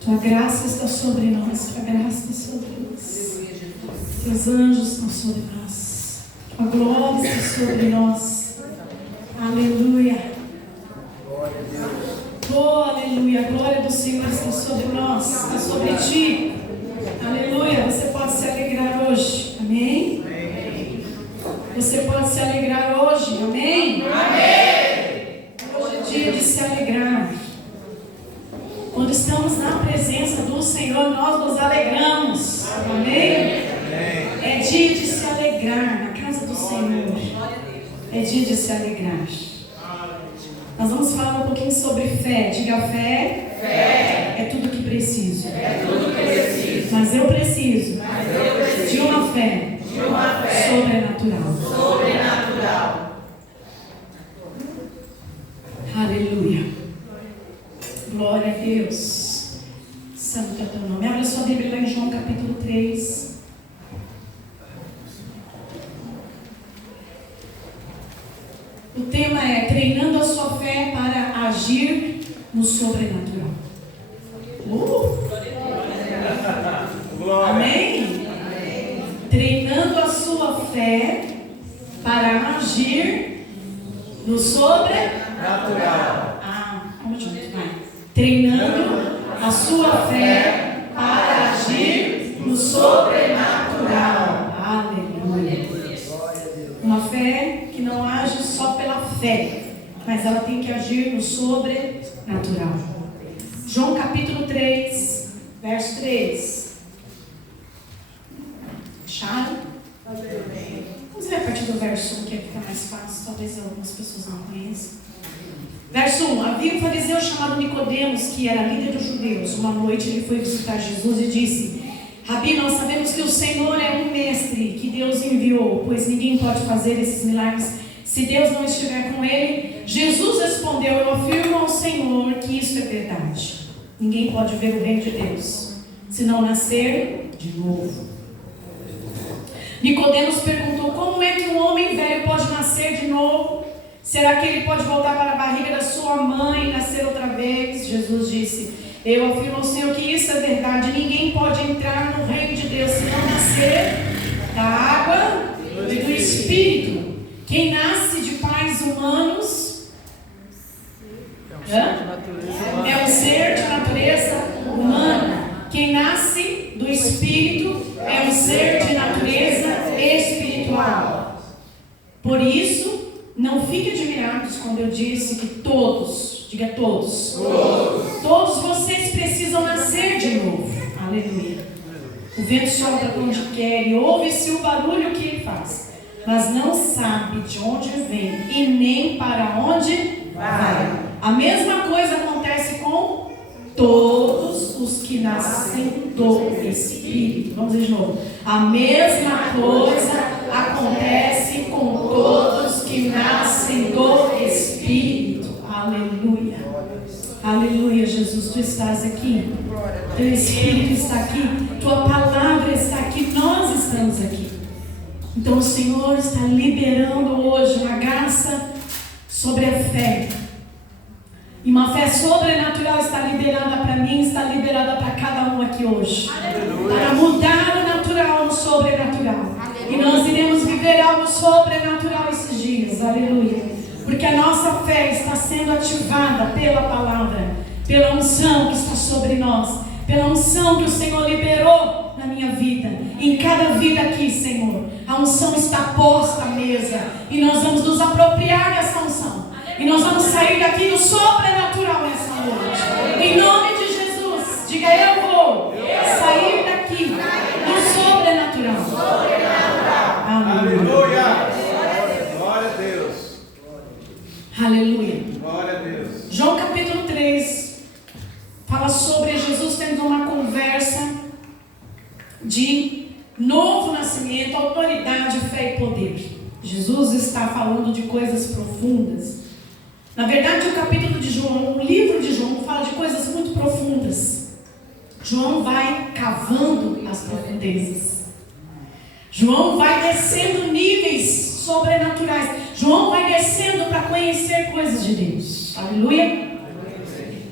Tua graça está sobre nós, tua graça está sobre nós. Teus anjos estão sobre nós. Tua glória está sobre nós. Aleluia. Oh, aleluia. A glória do Senhor está sobre nós, está sobre ti. Aleluia. Você pode se alegrar hoje. Amém? Você pode se alegrar hoje. Amém? Hoje é dia de se alegrar. Quando estamos na presença do Senhor, nós nos alegramos. Amém? É dia de se alegrar na casa do Senhor. É dia de se alegrar. Nós vamos falar um pouquinho sobre fé. Diga: fé. É tudo que preciso. Mas eu preciso de uma fé sobrenatural. Aleluia. Glória a Deus. Santo é teu nome. Abra sua Bíblia lá em João capítulo 3. O tema é treinando a sua fé para agir no sobrenatural. Amém? Treinando a sua fé para agir no sobrenatural. Vamos juntos, vai. Treinando a sua fé para agir no sobrenatural. Aleluia. Uma fé que não age só pela fé, mas ela tem que agir no sobrenatural. João capítulo 3, verso 3. Acharam? Vamos ler a partir do verso 1, que fica mais fácil. Talvez algumas pessoas não conheçam. Verso 1. Havia um fariseu chamado Nicodemos, que era líder dos judeus. Uma noite ele foi visitar Jesus e disse: Rabi, nós sabemos que o Senhor é um mestre que Deus enviou, pois ninguém pode fazer esses milagres se Deus não estiver com ele. Jesus respondeu: eu afirmo ao Senhor que isso é verdade. Ninguém pode ver o reino de Deus se não nascer de novo. Nicodemos perguntou: como é que um homem velho pode nascer de novo? Será que ele pode voltar para a barriga da sua mãe e nascer outra vez? Jesus disse: eu afirmo ao Senhor que isso é verdade. Ninguém pode entrar no reino de Deus se não nascer da água e do Espírito. Quem nasce de pais humanos é um ser de natureza humana. Quem nasce do Espírito é um ser de natureza espiritual. Por isso, não fiquem admirados quando eu disse que todos, diga todos, todos vocês precisam nascer de novo. Aleluia. O vento sopra para onde quer e ouve-se o barulho que ele faz, mas não sabe de onde vem e nem para onde vai. A mesma coisa acontece com todos os que nascem do Espírito. Vamos ver de novo. A mesma coisa acontece com todos que nascem do Espírito. Aleluia. Aleluia, Jesus, tu estás aqui. Teu Espírito está aqui. Tua palavra está aqui. Nós estamos aqui. Então o Senhor está liberando hoje uma graça sobre a fé. E uma fé sobrenatural está liberada para mim, está liberada para cada um aqui hoje. Aleluia. Para mudar o natural no sobrenatural. Aleluia. E nós iremos viver algo sobrenatural esses dias. Aleluia. Porque a nossa fé está sendo ativada pela palavra, pela unção que está sobre nós, pela unção que o Senhor liberou na minha vida, em cada vida aqui, Senhor. A unção está posta à mesa e nós vamos nos apropriar dessa unção. E nós vamos sair daqui no sobrenatural essa noite. Em nome de Jesus. Diga: eu vou sair daqui no sobrenatural. Aleluia. Glória a Deus. Aleluia. Glória a Deus. João capítulo 3 fala sobre Jesus tendo uma conversa de novo nascimento, autoridade, fé e poder. Jesus está falando de coisas profundas. Na verdade, o capítulo de João, o livro de João, fala de coisas muito profundas. João vai cavando as profundezas. João vai descendo níveis sobrenaturais. João vai descendo para conhecer coisas de Deus. Aleluia.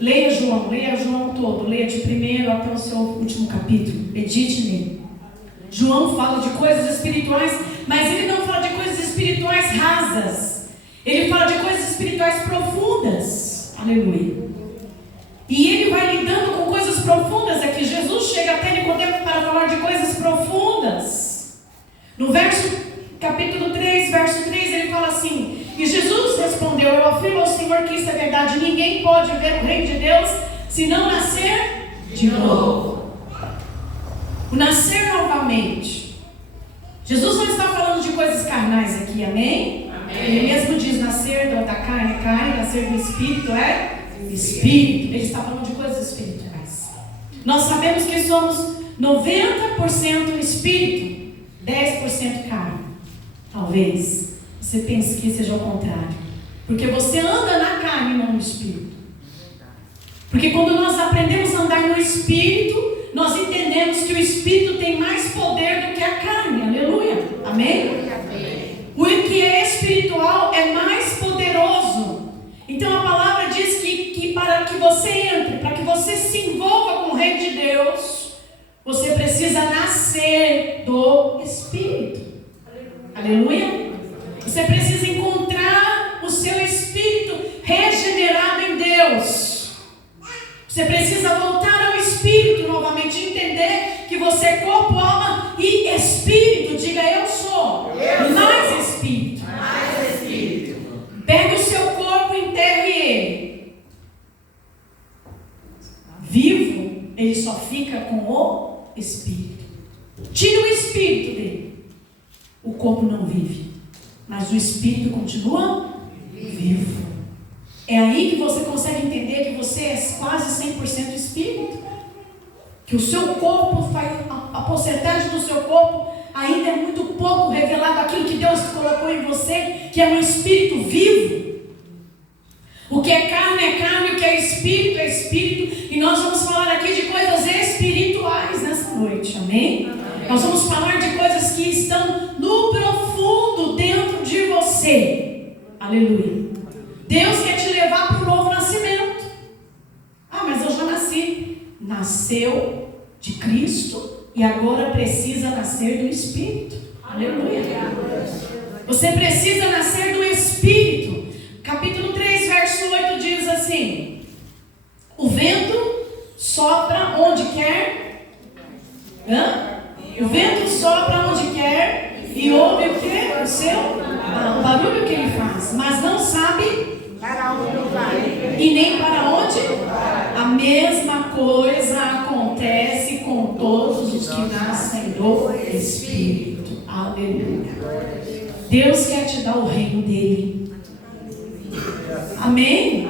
Leia João todo, leia de primeiro até o seu último capítulo, medite nele. João fala de coisas espirituais, mas ele não fala de coisas espirituais rasas, ele fala de coisas espirituais profundas, aleluia. E ele vai lidando com coisas profundas aqui. Jesus chega até Nicodemo para falar de coisas profundas. No capítulo 3, verso 3, ele fala assim: e Jesus respondeu: eu afirmo ao Senhor que isso é verdade, ninguém pode ver o reino de Deus se não nascer de novo. O nascer novamente. Jesus não está falando de coisas carnais aqui, amém? Ele mesmo diz: nascer da carne é carne, nascer do Espírito é Espírito. Ele está falando de coisas espirituais. Nós sabemos que somos 90% Espírito, 10% carne. Talvez você pense que seja o contrário, porque você anda na carne e não no Espírito. Porque quando nós aprendemos a andar no Espírito, nós entendemos que o Espírito tem mais poder do que a carne, aleluia, amém? O que é espiritual é mais poderoso. Então a palavra diz que para que você entre, para que você se envolva com o reino de Deus, você precisa nascer do Espírito, aleluia. Você precisa encontrar o seu espírito regenerado em Deus. Você precisa voltar ao Espírito novamente, entender que você é corpo, alma e Espírito. Diga: eu sou mais Espírito. Pegue o seu corpo e enterre ele. Vivo, ele só fica com o Espírito. Tire o Espírito dele, o corpo não vive, mas o Espírito continua vivo. É aí que você consegue entender que você é quase 100% Espírito. Que o seu corpo, a porcentagem do seu corpo ainda é muito pouco revelado aquilo que Deus colocou em você, que é um Espírito vivo. O que é carne, o que é Espírito é Espírito. E nós vamos falar aqui de coisas espirituais nessa noite, amém? Nós vamos falar de coisas que estão no profundo dentro de você, aleluia. Deus quer te levar para o novo nascimento. Ah, mas eu já nasci. Nasceu de Cristo e agora precisa nascer do Espírito, aleluia. Você precisa nascer do Espírito. Capítulo 3, verso 8 diz assim: o vento sopra onde quer. O vento sopra onde quer e ouve o que? O barulho que ele faz, mas não sabe para onde vai e nem para onde. A mesma coisa acontece com todos os que nascem do Espírito, aleluia. Deus quer te dar o reino dele, amém?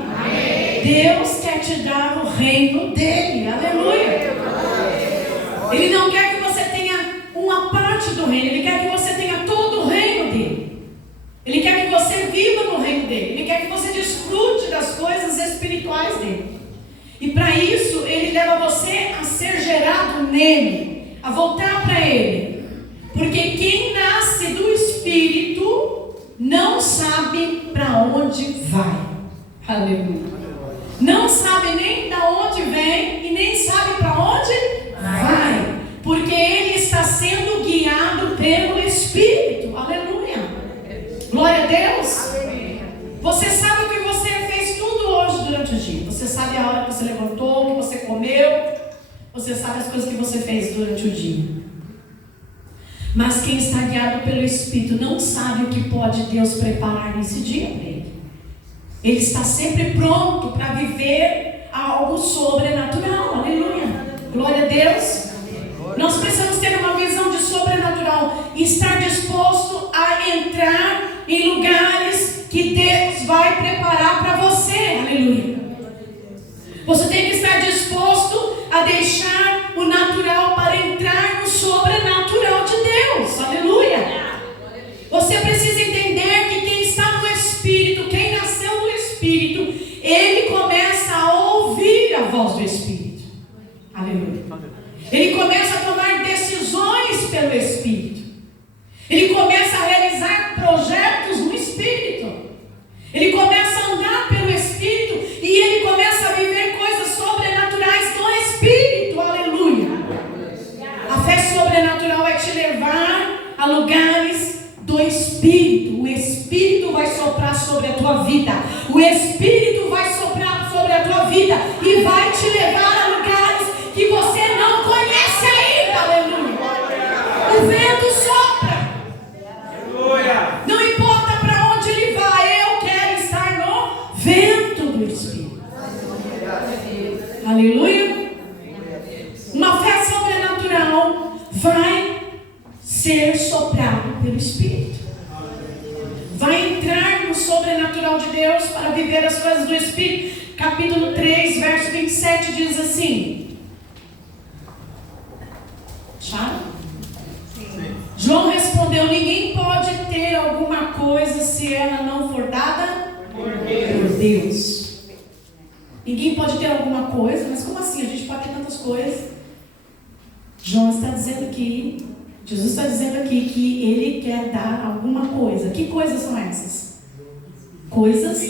Deus quer te dar o reino dele, aleluia. Ele não quer que você tenha uma parte do reino, ele quer que você tenha todo o reino dele. Ele quer que você viva no reino dele, ele quer que você desfrute das coisas espirituais dele. E para isso, ele leva você a ser gerado nele, a voltar para ele. Porque quem nasce do Espírito não sabe para onde vai, aleluia. Não sabe nem de onde vem e nem sabe para onde vai, porque ele está sendo guiado pelo Espírito, aleluia. Glória a Deus. Você sabe o que você fez tudo hoje durante o dia. Você sabe a hora que você levantou, o que você comeu. Você sabe as coisas que você fez durante o dia. Mas quem está guiado pelo Espírito não sabe o que pode Deus preparar nesse dia para ele. Ele está sempre pronto para viver algo sobrenatural, aleluia. Glória a Deus. Nós precisamos ter uma visão de sobrenatural e estar disposto a entrar em lugares que Deus vai preparar para você, aleluia. Você tem que estar disposto a deixar o natural para entrar no sobrenatural de Deus, aleluia. Você precisa entender que quem está no Espírito, quem nasceu no Espírito, ele começa a ouvir a voz do Espírito, aleluia. Ele começa a tomar decisões pelo Espírito. Ele começa a realizar projetos no Espírito. Ele começa a andar pelo Espírito e ele começa a viver coisas lugares do Espírito. O Espírito vai soprar sobre a tua vida. O Espírito vai soprar sobre a tua vida e vai te levar a lugares que você não conhece ainda. Aleluia. O vento sopra. Aleluia. Não importa para onde ele vai, eu quero estar no vento do Espírito. Aleluia. Uma fé sobrenatural vai ser soprado pelo Espírito. Vai entrar no sobrenatural de Deus para viver as coisas do Espírito. Capítulo 3, verso 27 diz assim. Acharam? João respondeu: ninguém pode ter alguma coisa se ela não for dada por Deus. Ninguém pode ter alguma coisa, mas como assim? A gente pode ter tantas coisas. João está dizendo aqui, Jesus está dizendo aqui que ele quer dar alguma coisa. Que coisas são essas? Coisas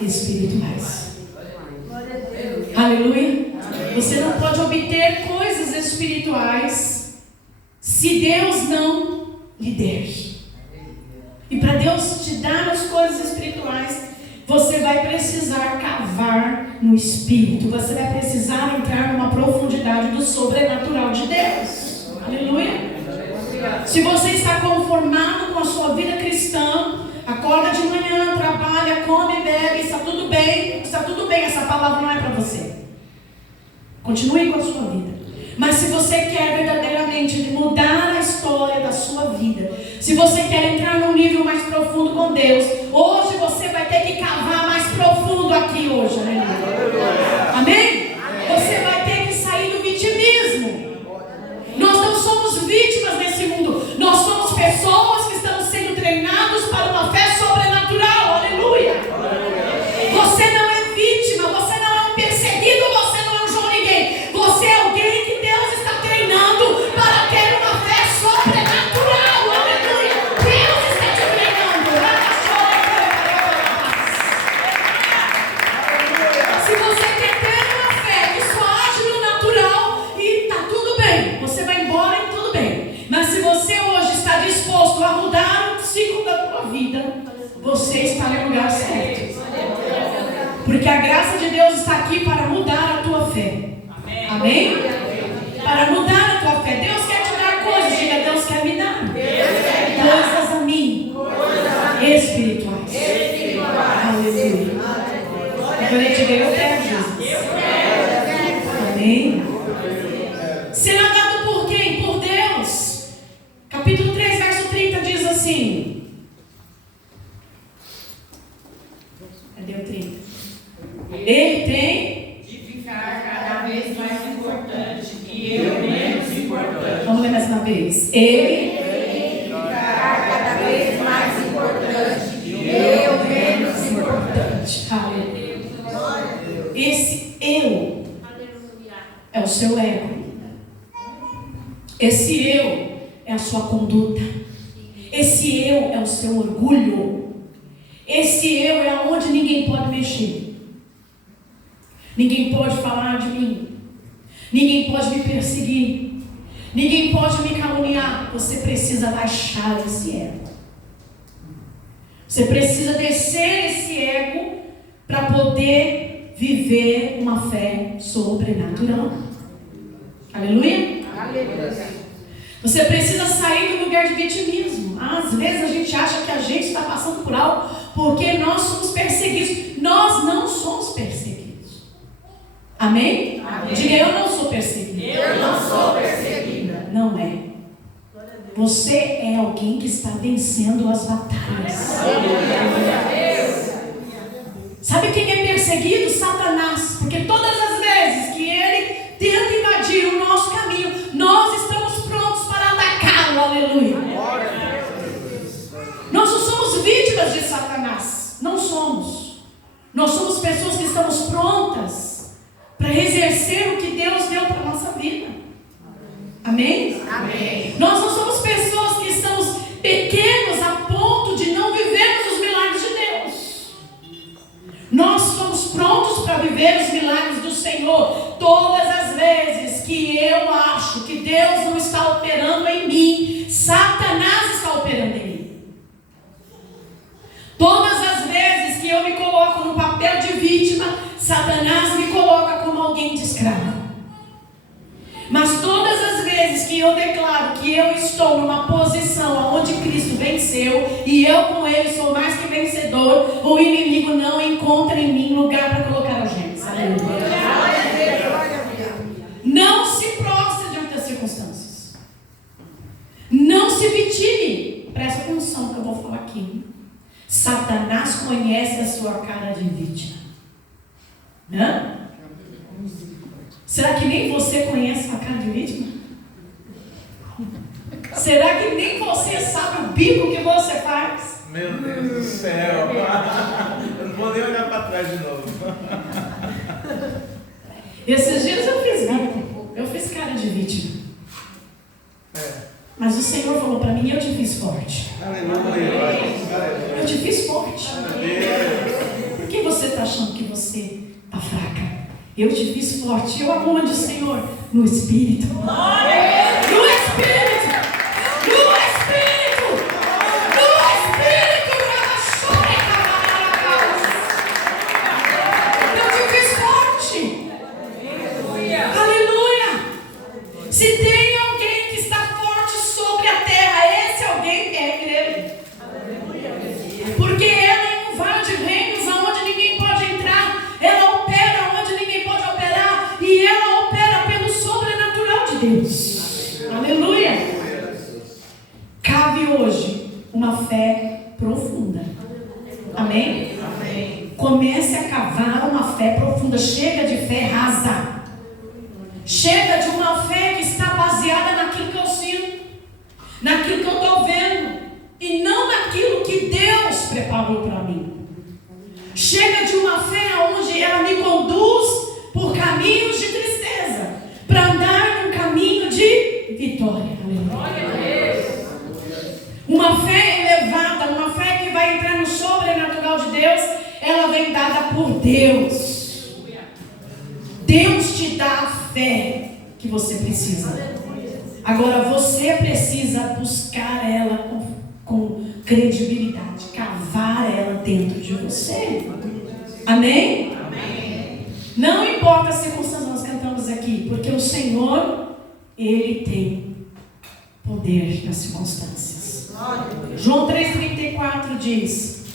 espirituais. Aleluia. Você não pode obter coisas espirituais se Deus não lhe der. E para Deus te dar as coisas espirituais, você vai precisar cavar no Espírito. Você vai precisar entrar numa profundidade do sobrenatural de Deus. Aleluia. Se você está conformado com a sua vida cristã, acorda de manhã, trabalha, come, bebe, está tudo bem, essa palavra não é para você. Continue com a sua vida. Mas se você quer verdadeiramente mudar a história da sua vida, se você quer entrar num nível mais profundo com Deus, hoje você vai ter que cavar mais profundo aqui hoje, né? Amém? Você vai ter que sair do vitimismo. Nós não somos vítimas nesse mundo. Nós somos pessoas que estamos sendo treinados para uma fé sobrenatural. Aleluia. Você não é vítima, você não é um perseguido, você não é um João Ninguém. Você é alguém que Deus está treinando para ter uma fé sobrenatural. Aleluia. Deus está te treinando. Se você quer ter uma fé que só age no natural e está tudo bem, você vai embora e tudo bem. Mas se você hoje está disposto a mudar o ciclo da tua vida, você está no lugar certo. Porque a graça de Deus está aqui para mudar a tua fé. Amém? Para mudar a tua fé. Deus quer te dar coisas. Diga: Deus quer me dar coisas a mim. Espirituais. Aleluia. Quando eu te ver, eu quero Jesus. Amém? Será dado por quem? Por Deus. Capítulo 3, verso 30 diz assim. Cadê o 30? Ele tem de ficar cada vez mais importante e eu menos importante. Vamos ler mais uma vez. Ele Tem de ficar cada vez mais importante e eu menos importante. Aleluia. Esse eu é o seu ego. Esse eu é a sua conduta. Esse eu é o seu orgulho. Esse eu é onde ninguém pode mexer. Ninguém pode falar de mim. Ninguém pode me perseguir. Ninguém pode me caluniar. Você precisa baixar esse ego. Você precisa descer esse ego para poder viver uma fé sobrenatural. Aleluia? Aleluia. Você precisa sair do lugar de vitimismo. Às vezes a gente acha que a gente está passando por algo porque nós somos perseguidos. Nós não somos perseguidos. Amém? Amém. Diga: eu não sou perseguida. Eu não sou perseguida. Não é. Você é alguém que está vencendo as batalhas. Sabe quem é perseguido? Satanás. Porque todas as vezes que ele tenta invadir o nosso caminho, nós estamos prontos para atacá-lo. Aleluia. Nós não somos vítimas de Satanás. Não somos. Nós somos pessoas que estamos prontas para exercer o que Deus deu para a nossa vida. Amém? Amém. Nós não somos pessoas que estamos pequenos a ponto de não vivermos os milagres de Deus. Nós estamos prontos para viver os milagres do Senhor. Satanás me coloca como alguém de escravo. Mas todas as vezes que eu declaro que eu estou numa posição onde Cristo venceu e eu com Ele sou mais que vencedor, o inimigo não encontra em mim lugar para colocar algemas. Aleluia. Não se prostre diante das circunstâncias. Não se vitime. Presta atenção no que eu vou falar aqui. Satanás conhece a sua cara de vítima. Hã? Será que nem você conhece a cara de vítima? Será que nem você sabe o bico que você faz? Meu Deus do céu. Eu não vou nem olhar para trás de novo. Esses dias eu fiz bico. Eu fiz cara de vítima. Mas o Senhor falou para mim, eu te fiz forte. Aleluia. Eu te fiz forte. Por que você está achando que você está fraca? Eu te fiz forte. Eu aonde, Senhor? No Espírito. No Espírito. No Espírito. No Espírito. Eu te fiz forte. Aleluia. Se tem alguém que está forte sobre a terra, esse alguém é a igreja. Porque ela invade reinos aonde ninguém pode entrar. Ela opera onde ninguém pode operar. E ela opera pelo sobrenatural de Deus. Aleluia. Cabe hoje uma fé profunda. Amém? Comece a cavar uma fé profunda. Chega de fé rasa. Chega de uma fé que está baseada naquilo que eu sinto, naquilo que eu estou vendo, e não naquilo que Deus preparou para mim. Chega de uma fé onde ela me conduz por caminhos de tristeza, para andar num caminho de vitória. Uma fé elevada, uma fé que vai entrar no sobrenatural de Deus, ela vem dada por Deus. Deus te dá a fé que você precisa. Agora você precisa buscar ela com credibilidade, cavar ela dentro de você. Amém? Não importa as circunstâncias, nós cantamos aqui, porque o Senhor, Ele tem poder nas circunstâncias. João 3,34 diz: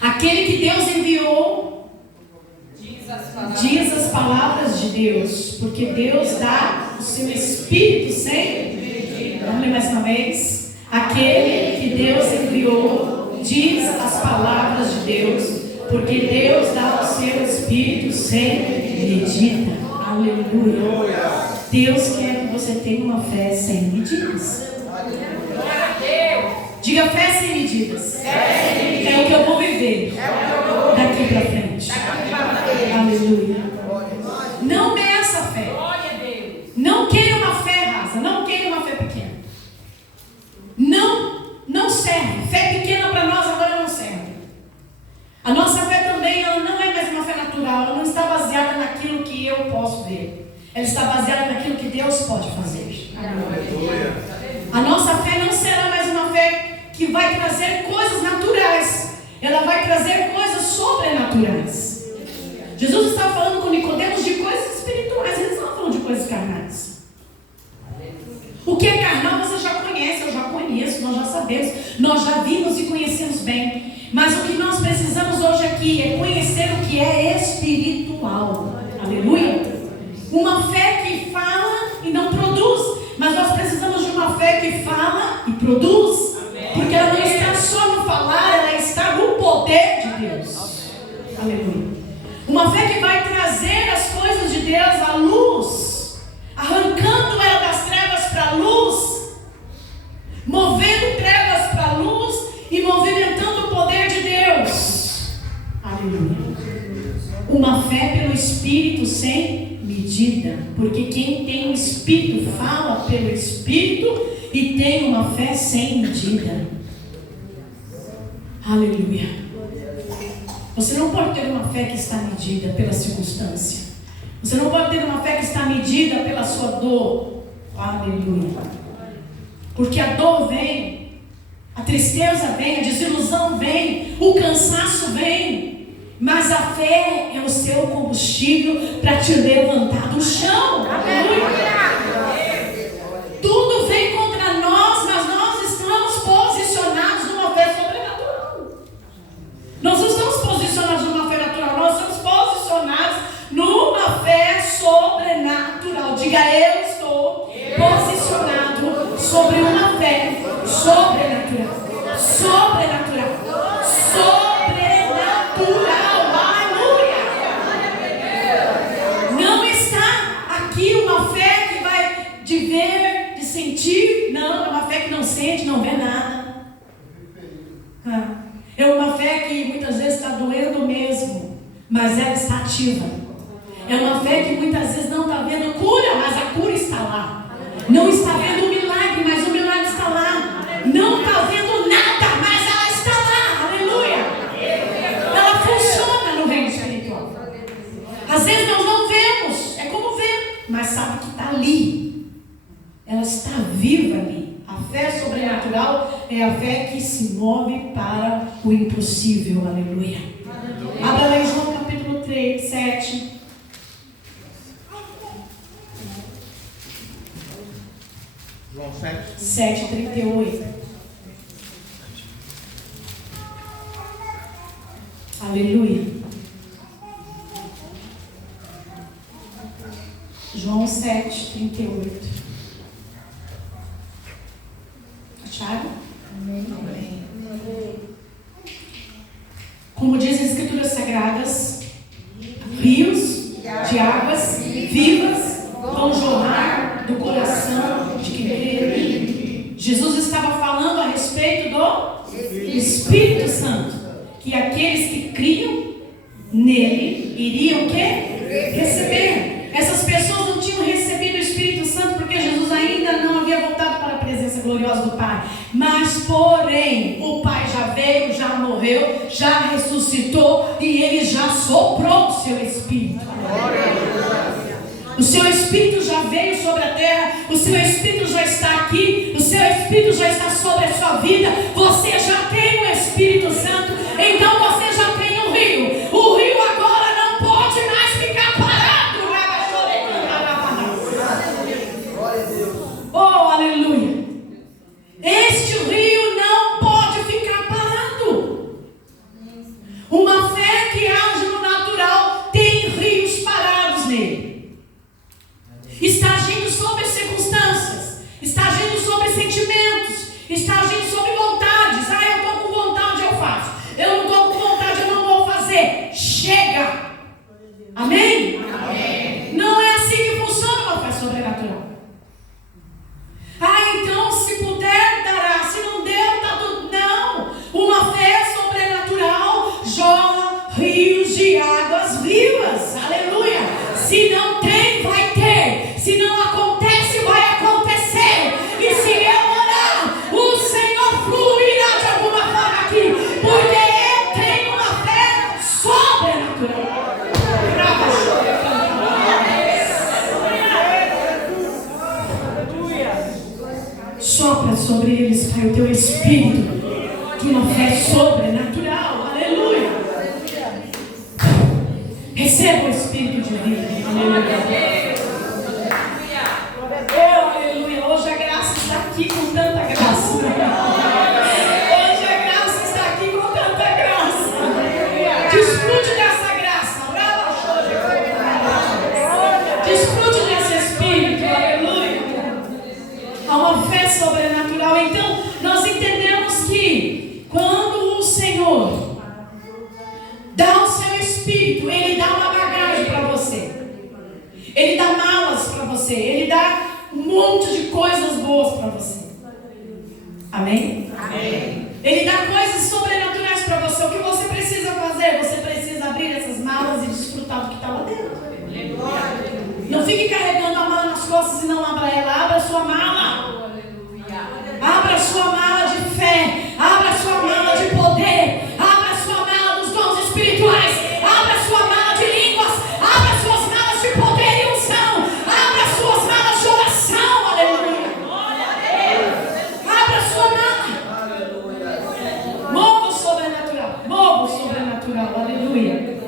aquele que Deus enviou diz as palavras de Deus, porque Deus dá o seu Espírito sem. Vamos ler mais uma vez. Aquele que Deus enviou diz as palavras de Deus, porque Deus dá o seu Espírito sem medida. Aleluia. Deus quer que você tenha uma fé sem medidas. Diga fé sem medidas. É o que eu vou viver daqui para frente. Aleluia. Não meça a fé. Não queira uma fé rasa. Não queira uma fé pequena. Não serve. Fé pequena para nós agora não serve. A nossa fé também, ela não é mais uma fé natural. Ela não está baseada naquilo que eu posso ver. Ela está baseada naquilo que Deus pode fazer. Aleluia. A nossa fé não será mais uma fé que vai trazer coisas naturais. Ela vai trazer coisas sobrenaturais. Jesus estava falando com Nicodemos de coisas espirituais. Ele não estava falando de coisas carnais. O que é carnal você já conhece, eu já conheço, nós já sabemos, nós já vimos e conhecemos bem. Mas o que nós precisamos hoje aqui é conhecer o que é espiritual. Aleluia. Uma fé que fala e não produz, mas nós precisamos de uma fé que fala e produz. Porque ela não está só no falar, ela está no poder de Deus. Aleluia. Uma fé que vai trazer as coisas de Deus à luz, arrancando ela das trevas para a luz, movendo trevas para a luz e movimentando o poder de Deus. Aleluia. Uma fé pelo Espírito sem medida, porque quem tem o Espírito fala pelo Espírito e tem uma fé sem medida. Aleluia. Você não pode ter uma fé que está medida pela circunstância. Você não pode ter uma fé que está medida pela sua dor. Aleluia. Porque a dor vem, a tristeza vem, a desilusão vem, o cansaço vem. Mas a fé é o seu combustível para te levantar do chão. Tudo vem contra nós, mas nós estamos posicionados numa fé sobrenatural. Nós não estamos posicionados numa fé natural, nós estamos posicionados numa fé sobrenatural. Diga, eu estou posicionado sobre uma fé sobrenatural. Sobrenatural. Sobrenatural. Aleluia. Não está aqui uma fé que vai de ver, de sentir. Não, é uma fé que não sente, não vê nada. É uma fé que muitas vezes está doendo mesmo, mas ela está ativa. É uma fé que muitas vezes não está vendo cura, mas a cura está lá. Não está vendo o milagre, mas o milagre está lá. Não está vendo nada, mas ela está lá. Aleluia. Ela funciona no reino espiritual. Às vezes nós não vemos, é como ver, mas sabe que está ali. Ela está viva ali. A fé sobrenatural é a fé que se move para o impossível. Aleluia. Abra lá em João capítulo 3, 7. João 7. 7:38. Aleluia. João 7:38. Acharam? Amém. Como diz as Escrituras Sagradas, rios de águas vivas vão jorrar do coração de quem crê em mim. Jesus estava falando a respeito do Espírito Santo, que aqueles que criam nele iriam o quê? Receber. Essas pessoas não tinham recebido o Espírito Santo porque Jesus ainda não havia voltado para a presença gloriosa do Pai. Mas, porém, o Pai já veio, já morreu, já ressuscitou e ele já soprou o seu Espírito. O seu Espírito já veio sobre a terra, o seu Espírito já está aqui, o seu Espírito já está sobre a sua vida. Você já tem o Espírito Santo, então você já tem um rio. O rio agora não pode mais ficar parado. Oh, aleluia. Este rio não pode ficar parado. Uma fé que age no natural tem rios parados nele. Está agindo sobre circunstâncias, está agindo sobre sentimentos, está agindo sobre vontades. Eu estou com vontade, eu faço. Eu não estou com vontade, eu não vou fazer. Chega. Amém? Amém. Não é assim que funciona uma fé sobrenatural. Então se puder, dará. Se não deu, tá tudo. Não. Uma fé sobrenatural jorra rios de águas vivas. Aleluia. Se não tem, vai ter. Se não acontece, vai acontecer. E se eu orar, o Senhor fluirá de alguma forma aqui. Porque eu tenho uma fé sobrenatural. Sopra sobre eles, Pai, o teu Espírito de uma fé sobrenatural. Aleluia. Receba o Espírito de vida. Aleluia. Oh, aleluia. Hoje a graça está aqui com tanta graça. Hoje a graça está aqui com tanta graça. Desfrute dessa graça. Desfrute desse Espírito. Aleluia. Há uma fé sobrenatural. Então, nós entendemos que quando o Senhor dá o seu Espírito, Ele dá uma bagagem para você. Ele dá malas para você. Ele dá um monte de coisas boas para você. Amém? Amém. Ele dá coisas sobrenaturais para você. O que você precisa fazer? Você precisa abrir essas malas e desfrutar do que está lá dentro. Não fique carregando a mala nas costas e não abra ela. Abra a sua mala. Abra a sua mala de fé. Abra a sua mala de poder. Abra a sua mala dos dons espirituais. Abra a sua mala de línguas. Abra as suas malas de poder e unção. Abra as suas malas de oração. Aleluia. Abra a sua mala. Mova o sobrenatural. Mova o sobrenatural. Aleluia.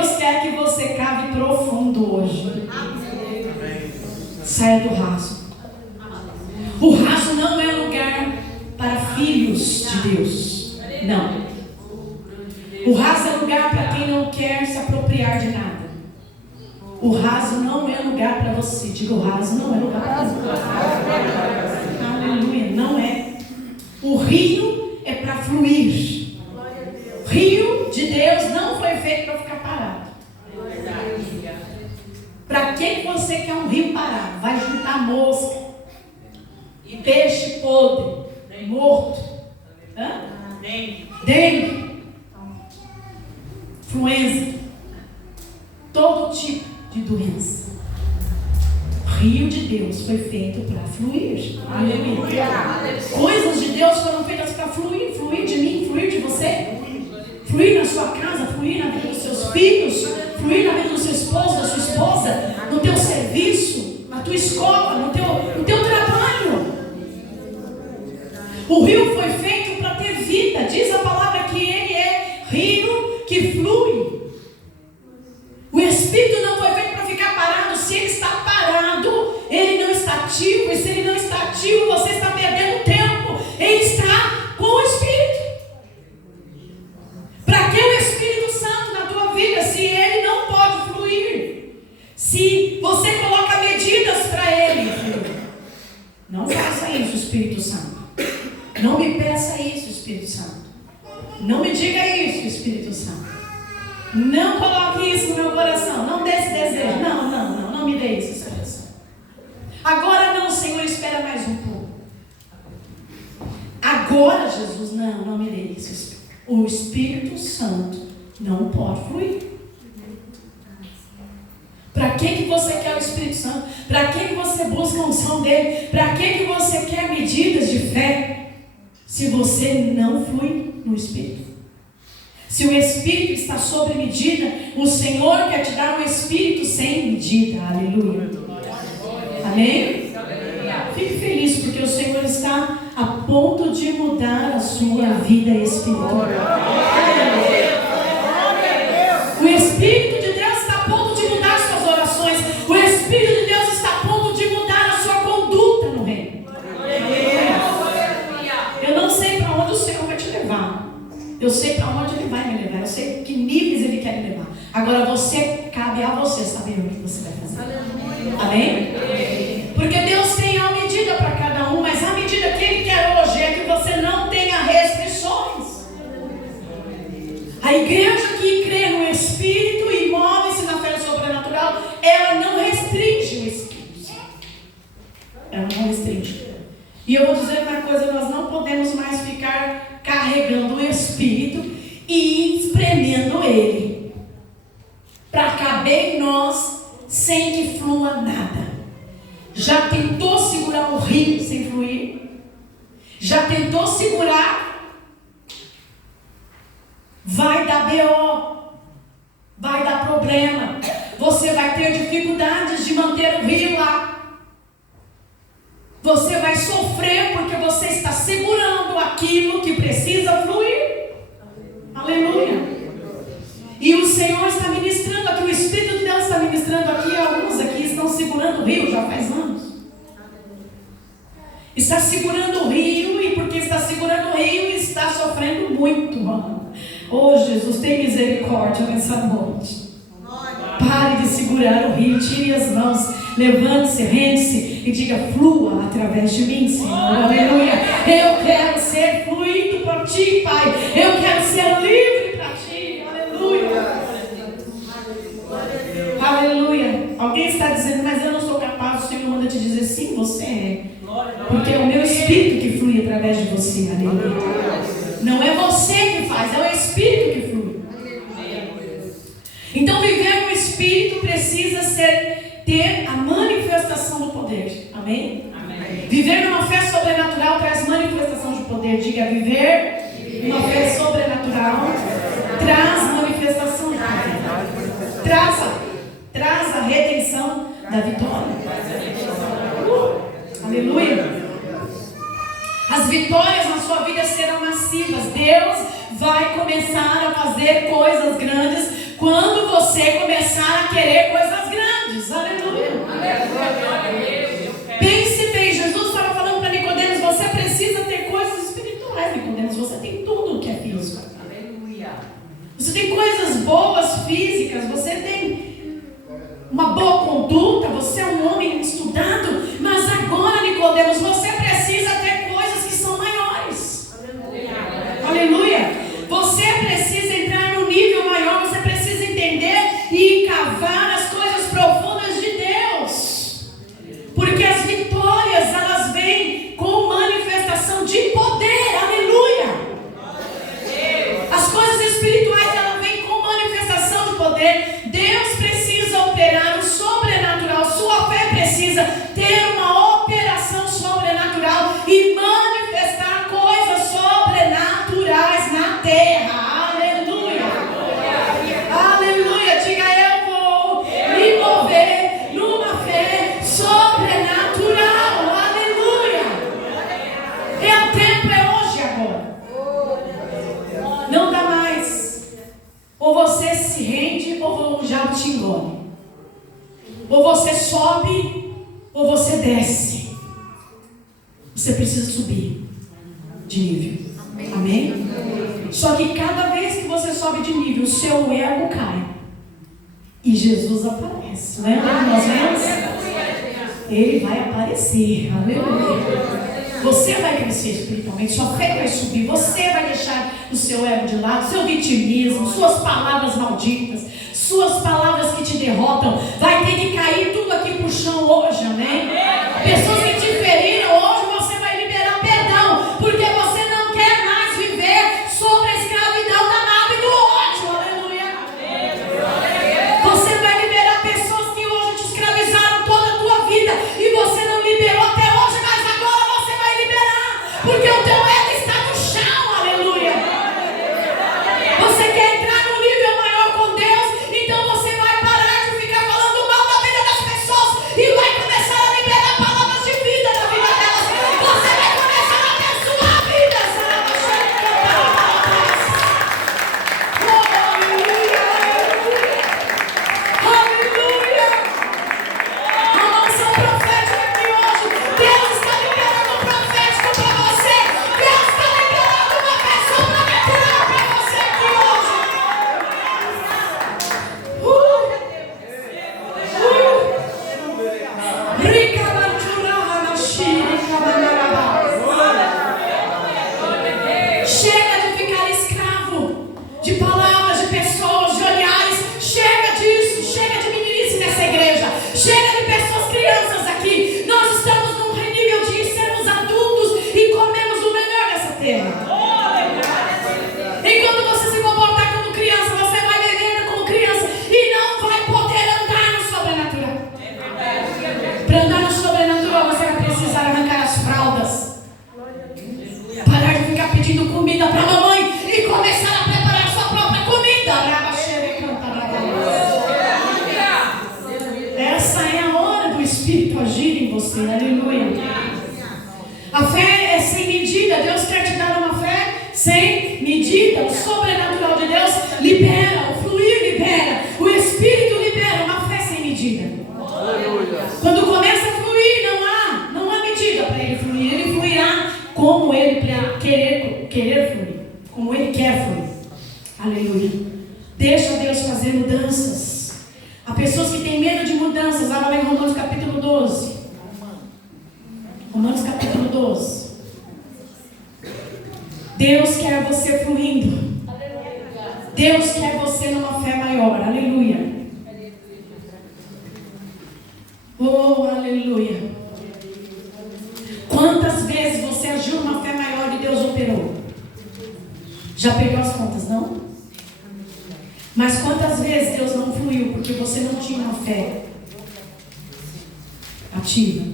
Deus quer que você cave profundo hoje. Saia do raso. O raso não é lugar para filhos de Deus. Não. O raso é lugar para quem não quer se apropriar de nada. O raso não é lugar para você. Diga, o raso não é lugar para você. Aleluia, não é. O rio é para fluir. Rio de Deus não foi feito para ficar parado. Para que você quer um rio parado? Vai juntar mosca e peixe podre, morto. Dengue, influenza, todo tipo de doença. Rio de Deus foi feito para fluir. Aleluia. Coisas de Deus foram feitas para fluir. Fluir de mim, fluir de você. Fluir na sua casa, fluir na vida dos seus filhos, fluir na vida do seu esposo, da sua esposa, no teu serviço, na tua escola, no teu trabalho. O rio foi feito para ter vida. Diz a palavra que ele é rio que flui. O Espírito não foi feito para ficar parado. Se ele está parado, ele não está ativo. E se ele não está ativo, você está perdendo tempo. Ele está com o Espírito. Para que o Espírito Santo na tua vida, se ele não pode fluir? Se você coloca medidas para ele, não faça isso, Espírito Santo. Não me peça isso, Espírito Santo. Não me diga isso, Espírito Santo. Não coloque isso no meu coração. Não dê esse desejo. Não me dê isso, Espírito Santo. Agora não, Senhor, espera mais um pouco. Agora, Jesus, não me dê isso. O Espírito Santo não pode fluir. Para que você quer o Espírito Santo? Para que você busca a unção dele? Para que você quer medidas de fé? Se você não flui no Espírito. Se o Espírito está sobre medida, o Senhor quer te dar um Espírito sem medida. Aleluia. Amém? Fique feliz porque o Senhor está a ponto de mudar a sua vida espiritual. O Espírito de Deus está a ponto de mudar suas orações. O Espírito de Deus está a ponto de mudar a sua conduta no reino. Eu não sei para onde o Senhor vai te levar. Eu sei para onde Ele vai me levar. Eu sei que níveis Ele quer me levar. Agora cabe a você saber o que você vai fazer. Amém? Porque Deus tem a medida para cada um, mas a medida que Ele quer hoje é que você não tenha restrições. A igreja que crê no Espírito e move-se na fé sobrenatural, ela não restringe o Espírito. Ela não restringe. E eu vou dizer uma coisa, nós não podemos mais ficar carregando o Espírito e espremendo ele para caber em nós sem que flua nada. Já tentou segurar o rio sem fluir? Já tentou segurar? Vai dar BO, vai dar problema. Você vai ter dificuldades de manter o rio lá. Você vai sofrer porque você está segurando aquilo que precisa fluir. Aleluia. E o Senhor está ministrando aqui, o Espírito de Deus está ministrando aqui. Alguns aqui estão segurando o rio já faz anos. Está segurando o rio, e porque está segurando o rio, está sofrendo muito. Oh Jesus, tem misericórdia nessa noite. Pare de segurar o rio, tire as mãos, levante-se, rende-se e diga: flua através de mim, Senhor. Aleluia. Eu quero ser fluido por ti, Pai. Eu quero ser livre para ti. Aleluia. Aleluia. Alguém está dizendo: mas eu não sou capaz. O Senhor manda te dizer: sim, você é. Porque é o meu Espírito que flui através de você. Aleluia. Não é você que faz, é o Espírito que flui. Então viver no Espírito precisa ter a manifestação do poder. Amém? Amém. Viver numa fé sobrenatural traz manifestação de poder. Diga: viver numa fé sobrenatural traz manifestação de poder. Traz a redenção da vitória. Aleluia. As vitórias na sua vida serão massivas. Deus vai começar a fazer coisas grandes Quando você começar a querer coisas grandes. Aleluia. Pense bem, Jesus estava falando para Nicodemos, você precisa ter coisas espirituais, Nicodemos, você tem tudo que é físico. Você tem coisas boas físicas, você tem uma boa conduta, você é um homem estudado, mas agora, Nicodemos, você precisa ter coisas que são maiores. Aleluia. Você precisa entrar no nível maior, você precisa entender e cavar as coisas profundas de Deus. Porque as vitórias, elas vêm com manifestação de poder. Aleluia. As coisas espirituais, elas vêm com manifestação de poder. Deus precisa operar o sobrenatural. Sua fé precisa ter uma operação sobrenatural e manifestar coisas sobrenaturais na terra. Aleluia. Aleluia. Diga, eu vou me mover numa fé sobrenatural. Aleluia. É o tempo, é hoje, agora. Não dá mais. Ou você se rende, ou o diabo te engole. Ou você sobe, ou você desce. Você precisa subir de nível. Amém? Só que cada vez que você sobe de nível, o seu ego cai. E Jesus aparece. Lembra que nós vemos? Ele vai aparecer. Aleluia. Você vai crescer espiritualmente, sua fé vai subir, você vai deixar o seu ego de lado, seu vitimismo, suas palavras malditas, suas palavras que te derrotam, vai ter que cair tudo aqui pro chão hoje, amém? Pessoas que te feriram, hoje você vai liberar perdão, porque você não quer mais viver sobre a escravidão da mágoa e do ódio, aleluia. Você vai liberar pessoas que hoje te escravizaram toda a tua vida, e você não liberou até hoje, mas agora você vai liberar, porque o teu ego está no chão, aleluia. Você quer entrar no nível maior com Deus, então você vai parar de ficar falando mal da vida das pessoas e vai começar a liberar palavras de vida na vida delas. Você vai começar a abençoar a vida. Oh, aleluia, aleluia. A unção profética aqui hoje. Deus está liberando um profético para você. Deus está liberando uma pessoa sobrenatural para você aqui hoje. Chega de ficar escravo de palavras, de pessoas, de olhares. Chega disso, chega de meninice nessa igreja. Chega de pessoas, crianças aqui. Nós estamos num nível de sermos adultos e comemos o melhor dessa terra. Enquanto você se comportar como criança, você vai viver como criança e não vai poder andar no sobrenatural. Para andar no sobrenatural, você vai precisar arrancar as fraldas. Parar de ficar pedindo comida para a mamãe e começar a preparar sua própria comida. Essa é a hora do Espírito agir em você. Aleluia. A fé é sem medida. Deus quer te dar uma fé sem medida. O sobrenatural de Deus libera, o fluir libera, o Espírito libera uma fé sem medida. Quando começa a fluir, não há medida para ele fluir. Ele fluirá como ele querer fluir, como ele quer fluir. Aleluia. Deixa Deus fazer mudanças. Há pessoas que têm medo de mudanças. Abra lá em Romanos capítulo 12. Romanos capítulo 12. Deus quer você fluindo. Deus quer você numa fé maior. Aleluia. Oh, aleluia. Quantas vezes você agiu numa fé maior e Deus operou? Já pegou as contas, não? Mas quantas vezes Deus não fluiu porque você não tinha uma fé ativa?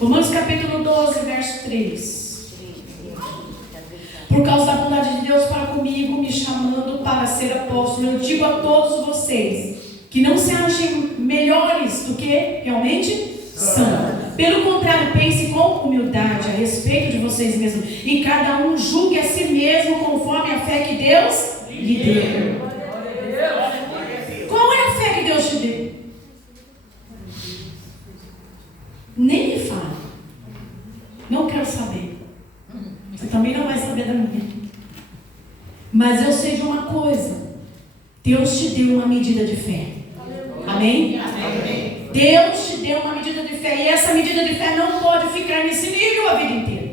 Romanos capítulo 12, verso 3. Por causa da bondade de Deus para comigo, me chamando para ser apóstolo, eu digo a todos vocês que não se achem melhores do que realmente são. Pelo contrário, pense com humildade a respeito de vocês mesmos, e cada um julgue a si mesmo conforme a fé que Deus lhe deu. Mas eu sei de uma coisa: Deus te deu uma medida de fé. Amém? Amém. Deus te deu uma medida de fé. E essa medida de fé não pode ficar nesse nível a vida inteira.